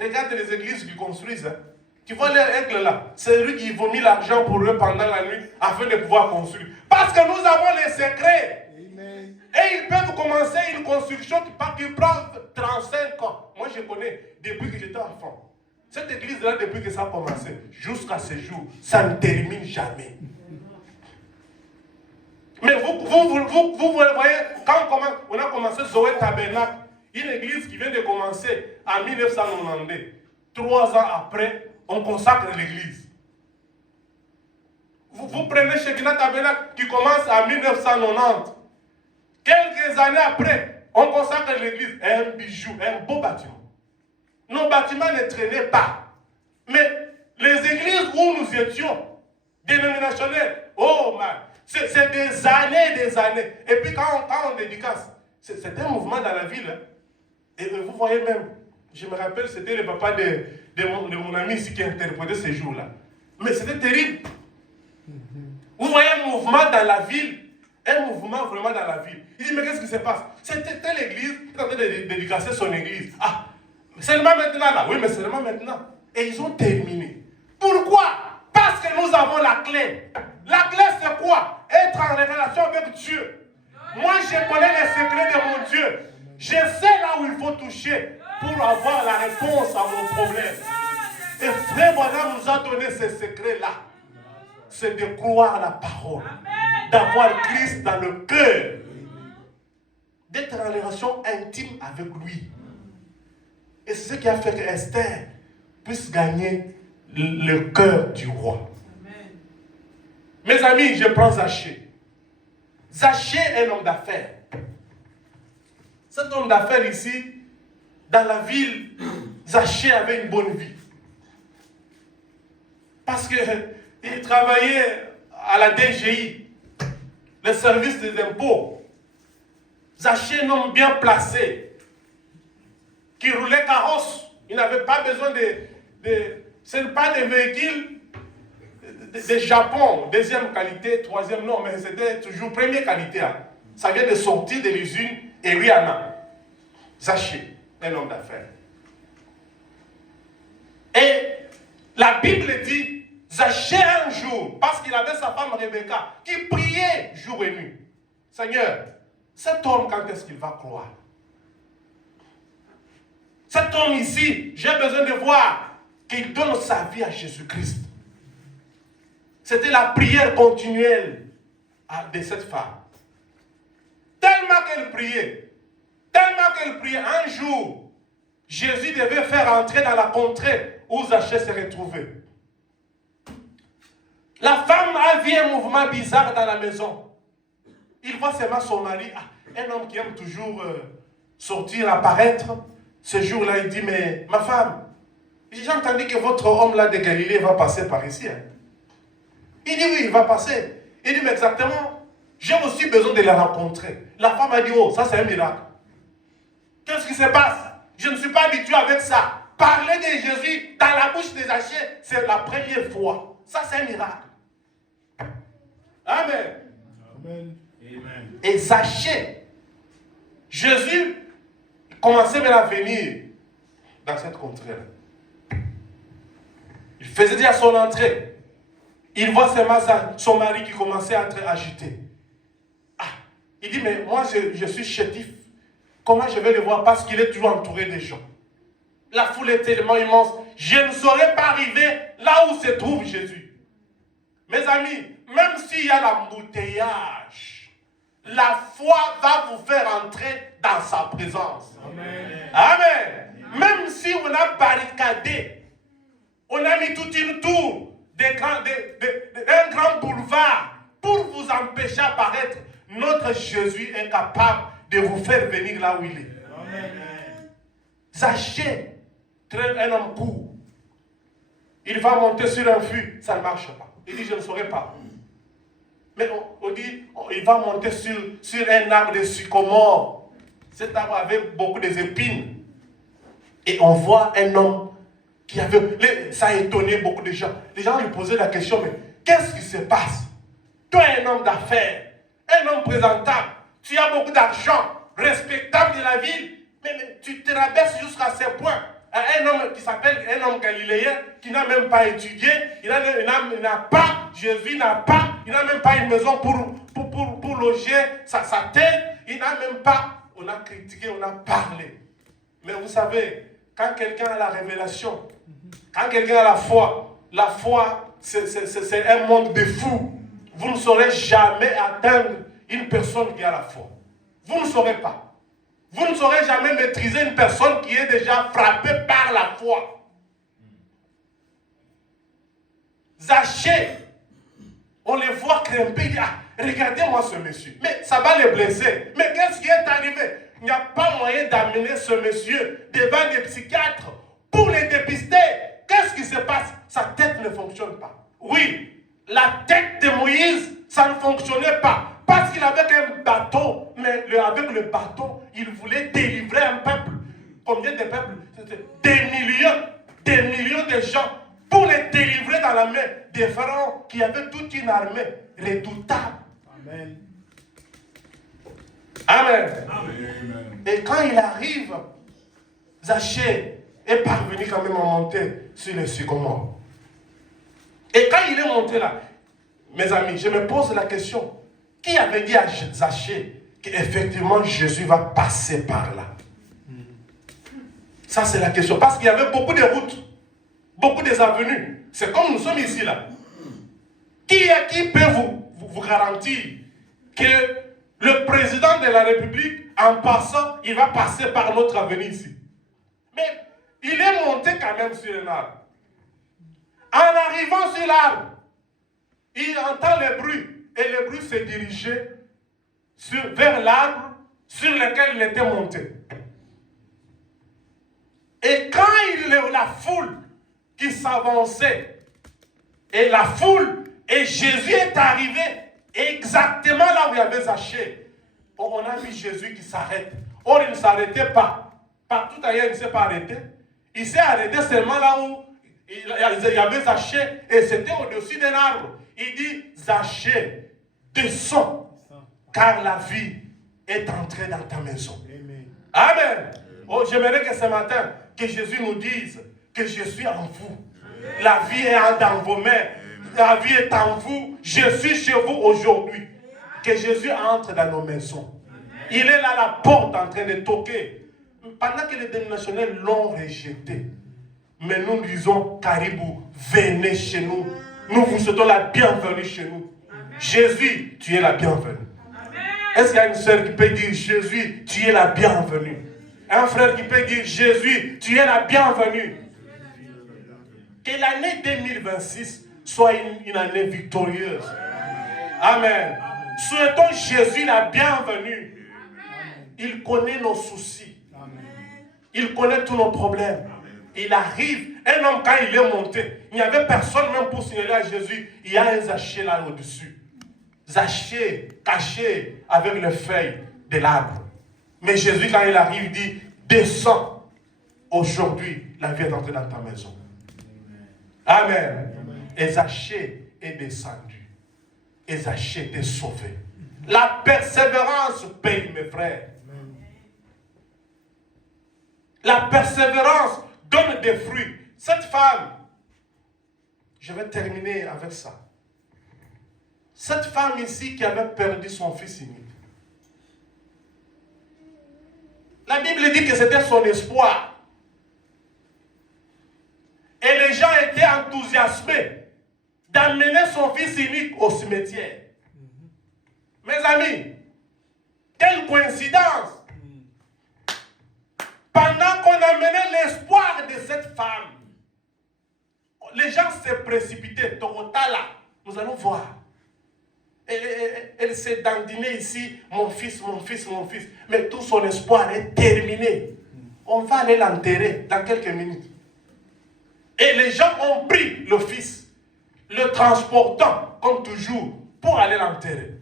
Regarde les églises qu'ils construisent. Hein. Tu vois les règles là. C'est eux qui vomit l'argent pour eux pendant la nuit afin de pouvoir construire. Parce que nous avons les secrets. Amen. Et ils peuvent commencer une construction qui prend 35 ans. Moi je connais depuis que j'étais enfant. Cette église là, depuis que ça a commencé, jusqu'à ce jour, ça ne termine jamais. Mais vous voyez, quand on a commencé Zoé Tabernacle, une église qui vient de commencer en 1992. 3 ans après, on consacre l'église. Vous prenez Shekinah Tabernacle qui commence en 1990. Quelques années après, on consacre l'église. Un bijou, un beau bâtiment. Nos bâtiments ne traînaient pas. Mais les églises où nous étions, dénominationnelles, oh man, c'est des années et des années. Et puis quand on dédicace, c'est un mouvement dans la ville. Hein. Et vous voyez même, je me rappelle, c'était le papa de mon ami ici qui interprétait ces jours-là. Mais c'était terrible. Vous voyez un mouvement dans la ville, un mouvement vraiment dans la ville. Il dit, mais qu'est-ce qui se passe? C'était telle église, il est en train de dédicacer son église. Ah, seulement maintenant là. Oui, mais seulement maintenant. Et ils ont terminé. Pourquoi? Parce que nous avons la clé. La clé, c'est quoi? Être en relation avec Dieu. Moi, je connais les secrets de mon Dieu. Je sais là où il faut toucher pour avoir la réponse à mon problème. Et Frère Branham nous a donné ces secrets-là. C'est de croire la parole. D'avoir Christ dans le cœur. D'être en relation intime avec lui. Et c'est ce qui a fait que Esther puisse gagner le cœur du roi. Mes amis, je prends Zachée. Zachée est un homme d'affaires. Cet homme d'affaires ici, dans la ville, Zachée avait une bonne vie. Parce qu'il travaillait à la DGI, le service des impôts. Zachée est un homme bien placé. qui roulaient carrosse. Ils n'avaient pas besoin ce n'est pas des véhicules de Japon, deuxième qualité, troisième non, mais c'était toujours première qualité. Hein. Ça vient de sortir de l'usine Rihanna. Zaché, un homme d'affaires. Et la Bible dit, Zaché un jour, parce qu'il avait sa femme Rebecca, qui priait jour et nuit. Seigneur, cet homme, quand est-ce qu'il va croire? Cet homme ici, j'ai besoin de voir qu'il donne sa vie à Jésus-Christ. C'était la prière continuelle de cette femme. Tellement qu'elle priait, un jour, Jésus devait faire entrer dans la contrée où Zaché se retrouvait. La femme a vu un mouvement bizarre dans la maison. Il voit seulement son mari, un homme qui aime toujours sortir, apparaître. Ce jour-là, il dit, mais ma femme, j'ai entendu que votre homme là de Galilée va passer par ici. Hein. Il dit, oui, il va passer. Il dit, mais exactement, j'ai aussi besoin de le rencontrer. La femme a dit, oh, ça c'est un miracle. Qu'est-ce qui se passe? Je ne suis pas habitué avec ça. Parler de Jésus dans la bouche des Zaché, c'est la première fois. Ça c'est un miracle. Amen. Amen. Et Zaché, Jésus commençait même à venir dans cette contrée-là. Il faisait déjà son entrée. Il voit seulement son mari qui commençait à être agité. Il dit, mais moi je suis chétif. Comment je vais le voir? Parce qu'il est toujours entouré de gens. La foule est tellement immense. Je ne saurais pas arriver là où se trouve Jésus. Mes amis, même s'il y a l'embouteillage, la foi va vous faire entrer dans sa présence. Amen. Amen. Même si on a barricadé, on a mis toute une tour, un grand boulevard pour vous empêcher d'apparaître, notre Jésus est capable de vous faire venir là où il est. Amen. Zaché, un homme court. Il va monter sur un fût, ça ne marche pas. Il dit, je ne saurais pas. Mais on dit, il va monter sur un arbre de sycomore. Cet arbre avait beaucoup d'épines. Et on voit un homme qui avait... Ça a étonné beaucoup de gens. Les gens lui posaient la question, mais qu'est-ce qui se passe? Toi, un homme d'affaires, un homme présentable, tu as beaucoup d'argent, respectable de la ville, mais tu te rabaisses jusqu'à ce point. Un homme qui s'appelle un homme galiléen, qui n'a même pas étudié, il n'a pas, Jésus n'a pas, il n'a même pas une maison pour loger sa tête, il n'a même pas, on a critiqué, on a parlé. Mais vous savez, quand quelqu'un a la révélation, quand quelqu'un a la foi, c'est un monde de fous. Vous ne saurez jamais atteindre une personne qui a la foi. Vous ne saurez pas. Vous ne saurez jamais maîtriser une personne qui est déjà frappée par la foi. Zaché, on les voit grimper, il dit, regardez-moi ce monsieur. Mais ça va les blesser. Mais qu'est-ce qui est arrivé? Il n'y a pas moyen d'amener ce monsieur devant des psychiatres pour les dépister. Qu'est-ce qui se passe? Sa tête ne fonctionne pas. Oui, la tête de Moïse, ça ne fonctionnait pas. Parce qu'il avait un bâton, mais avec le bâton, il voulait délivrer un peuple. Combien de peuples? Des millions de gens pour les délivrer dans la main des pharaons qui avaient toute une armée redoutable. Amen. Amen. Amen. Et quand il arrive, Zaché est parvenu quand même à monter sur le sycomore. Et quand il est monté là, mes amis, je me pose la question. Qui avait dit à Zaché qu'effectivement Jésus va passer par là? Ça c'est la question. Parce qu'il y avait beaucoup de routes, beaucoup des avenues. C'est comme nous sommes ici là. Qui peut vous garantir que le président de la République, en passant, il va passer par notre avenue ici? Mais il est monté quand même sur un arbre. En arrivant sur l'arbre, il entend le bruit. Et le bruit s'est dirigé vers l'arbre sur lequel il était monté. Et quand la foule qui s'avançait, et la foule, et Jésus est arrivé exactement là où il y avait Zaché, on a vu Jésus qui s'arrête. Or, il ne s'arrêtait pas. Partout ailleurs, il ne s'est pas arrêté. Il s'est arrêté seulement là où il y avait Zachée et c'était au-dessus d'un arbre. Il dit, Zachée, descends, car la vie est entrée dans ta maison. Amen. Oh, j'aimerais que ce matin, que Jésus nous dise que je suis en vous. La vie est dans vos mains. La vie est en vous. Je suis chez vous aujourd'hui. Que Jésus entre dans nos maisons. Il est là à la porte en train de toquer. Pendant que les dénominationnels l'ont rejeté. Mais nous disons, Caribou, venez chez nous. Nous vous souhaitons la bienvenue chez nous. Jésus, tu es la bienvenue. Est-ce qu'il y a une sœur qui peut dire, Jésus, tu es la bienvenue? Un frère qui peut dire, Jésus, tu es la bienvenue. Que l'année 2026 soit une année victorieuse. Amen. Souhaitons Jésus la bienvenue. Il connaît nos soucis. Il connaît tous nos problèmes. Il arrive. Un homme, quand il est monté, il n'y avait personne même pour signaler à Jésus. Il y a un Zachée là au-dessus. Zachée, caché avec les feuilles de l'arbre. Mais Jésus, quand il arrive, dit, descends. Aujourd'hui, la vie est entrée dans ta maison. Amen. Et Zachée est descendu. Et Zachée est sauvé. La persévérance paye, mes frères. La persévérance donne des fruits. Cette femme, je vais terminer avec ça. Cette femme ici qui avait perdu son fils unique. La Bible dit que c'était son espoir. Et les gens étaient enthousiasmés d'amener son fils unique au cimetière. Mes amis, quelle coïncidence! Pendant qu'on amenait l'espoir de cette femme, les gens se précipitaient. Torotala, nous allons voir. Elle s'est dandinée ici, mon fils, mon fils, mon fils. Mais tout son espoir est terminé. On va aller l'enterrer dans quelques minutes. Et les gens ont pris le fils, le transportant, comme toujours, pour aller l'enterrer.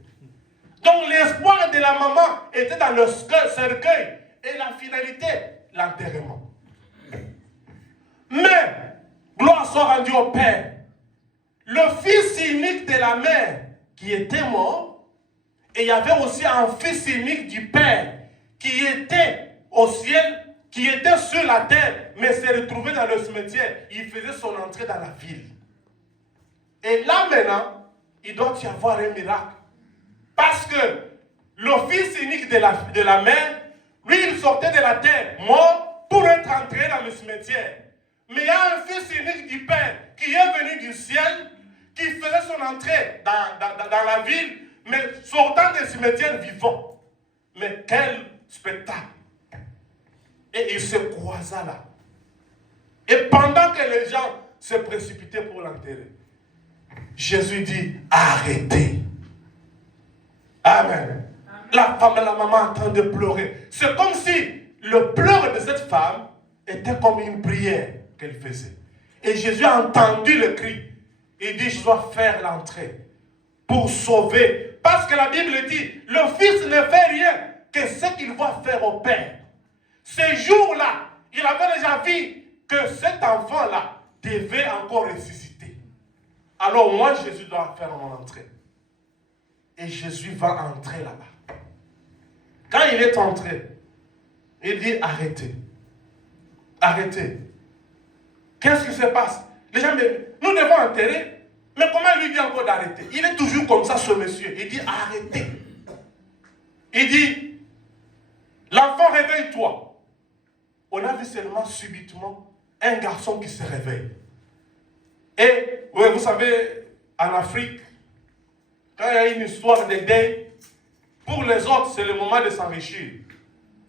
Donc l'espoir de la maman était dans le cercueil. Et la finalité, l'enterrement. Mais, gloire soit rendue au Père. Le fils unique de la mère qui était mort, et il y avait aussi un fils unique du Père qui était au ciel, qui était sur la terre, mais s'est retrouvé dans le cimetière. Il faisait son entrée dans la ville. Et là maintenant, il doit y avoir un miracle. Parce que le fils unique de la mère, lui, il sortait de la terre, mort, pour être entré dans le cimetière. Mais il y a un fils unique du Père qui est venu du ciel, qui faisait son entrée dans la ville, mais sortant des cimetières vivants. Mais quel spectacle! Et il se croisa là. Et pendant que les gens se précipitaient pour l'enterrer, Jésus dit, arrêtez. Amen. La femme et la maman en train de pleurer. C'est comme si le pleur de cette femme était comme une prière qu'elle faisait. Et Jésus a entendu le cri. Il dit, je dois faire l'entrée pour sauver. Parce que la Bible dit, le Fils ne fait rien que ce qu'il va faire au Père. Ce jour-là, il avait déjà vu que cet enfant-là devait encore ressusciter. Alors moi, Jésus doit faire mon entrée. Et Jésus va entrer là-bas. Quand il est entré, il dit, arrêtez. Arrêtez. Qu'est-ce qui se passe? Les gens disent, nous devons enterrer. Mais comment il lui dit encore d'arrêter? Il est toujours comme ça, ce monsieur. Il dit, arrêtez. Il dit, l'enfant, réveille-toi. On a vu seulement subitement un garçon qui se réveille. Et, ouais, vous savez, en Afrique, quand il y a une histoire de deuil, pour les autres, c'est le moment de s'enrichir.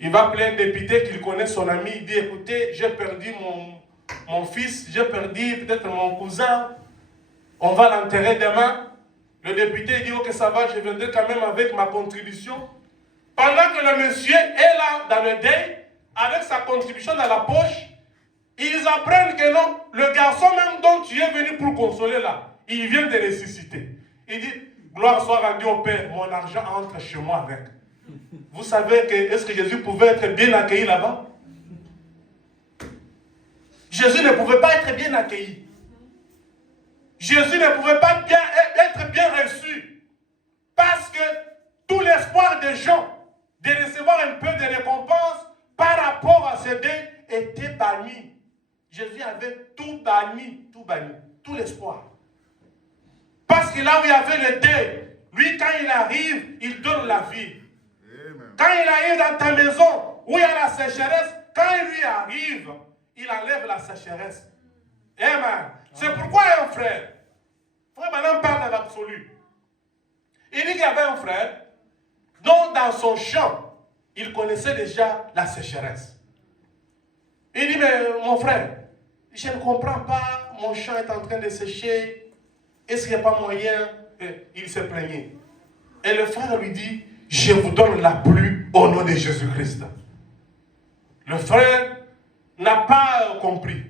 Il va appeler un député qu'il connaît, son ami, il dit, écoutez, j'ai perdu mon fils, j'ai perdu peut-être mon cousin, on va l'enterrer demain. Le député dit, ok, ça va, je viendrai quand même avec ma contribution. Pendant que le monsieur est là, dans le deuil, avec sa contribution dans la poche, ils apprennent que non, le garçon même dont tu es venu pour consoler là, il vient de ressusciter. Il dit, gloire soit rendue au Père, mon argent entre chez moi avec. Vous savez que, est-ce que Jésus pouvait être bien accueilli là-bas? Jésus ne pouvait pas être bien accueilli. Jésus ne pouvait pas être bien reçu. Parce que tout l'espoir des gens de recevoir un peu de récompense par rapport à ce deuil était banni. Jésus avait tout banni, tout l'espoir. Parce que là où il y avait le deuil, lui quand il arrive, il donne la vie. Amen. Quand il arrive dans ta maison où il y a la sécheresse, quand il lui arrive, il enlève la sécheresse. Amen. C'est pourquoi un frère maintenant parle dans l'absolu. Il dit qu'il y avait un frère dont dans son champ, il connaissait déjà la sécheresse. Il dit, mais mon frère, je ne comprends pas, mon champ est en train de sécher, est-ce qu'il n'y a pas moyen? Il se plaignait. Et le frère lui dit, je vous donne la pluie au nom de Jésus-Christ. Le frère n'a pas compris.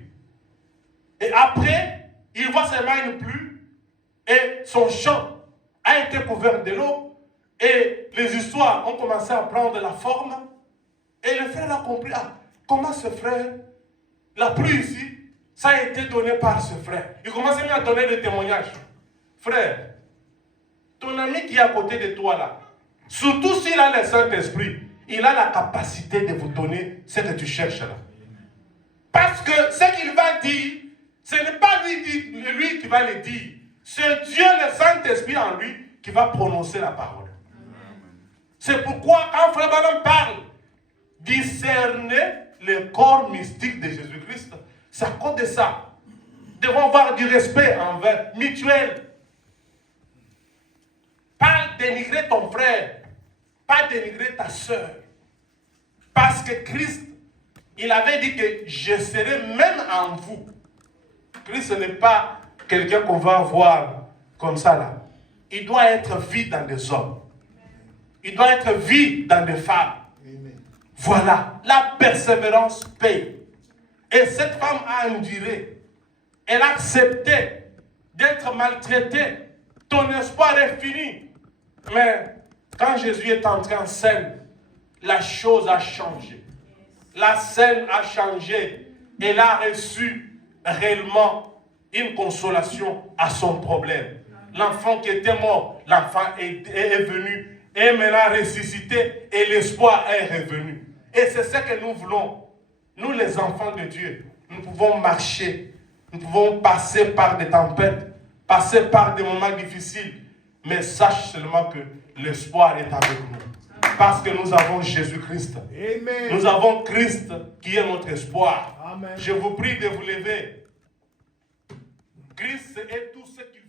Et après, il voit seulement une pluie et son champ a été couvert de l'eau et les histoires ont commencé à prendre la forme. Et le frère a compris, comment ce frère, la pluie ici, ça a été donné par ce frère. Il commence même à donner des témoignages. Frère, ton ami qui est à côté de toi là, surtout s'il a le Saint-Esprit, il a la capacité de vous donner ce que tu cherches là. Parce que ce qu'il va dire, ce n'est pas lui qui va le dire. C'est Dieu, le Saint-Esprit en lui, qui va prononcer la parole. C'est pourquoi quand Frère Branham parle, discerner le corps mystique de Jésus-Christ, c'est à cause de ça. Nous devons avoir du respect envers, mutuel. Pas dénigrer ton frère, pas dénigrer ta soeur. Parce que Christ, il avait dit que je serai même en vous. Christ n'est pas quelqu'un qu'on va voir comme ça là. Il doit être vu dans des hommes. Il doit être vu dans des femmes. Amen. Voilà, la persévérance paye. Et cette femme a enduré. Elle a accepté d'être maltraitée. Ton espoir est fini. Mais quand Jésus est entré en scène, la chose a changé. La scène a changé. Elle a reçu réellement une consolation à son problème. L'enfant qui était mort, l'enfant est venu, est maintenant ressuscité et l'espoir est revenu. Et c'est ce que nous voulons. Nous les enfants de Dieu, nous pouvons marcher, nous pouvons passer par des tempêtes, passer par des moments difficiles, mais sache seulement que l'espoir est avec nous. Parce que nous avons Jésus-Christ. Amen. Nous avons Christ qui est notre espoir. Amen. Je vous prie de vous lever. Christ est tout ce qui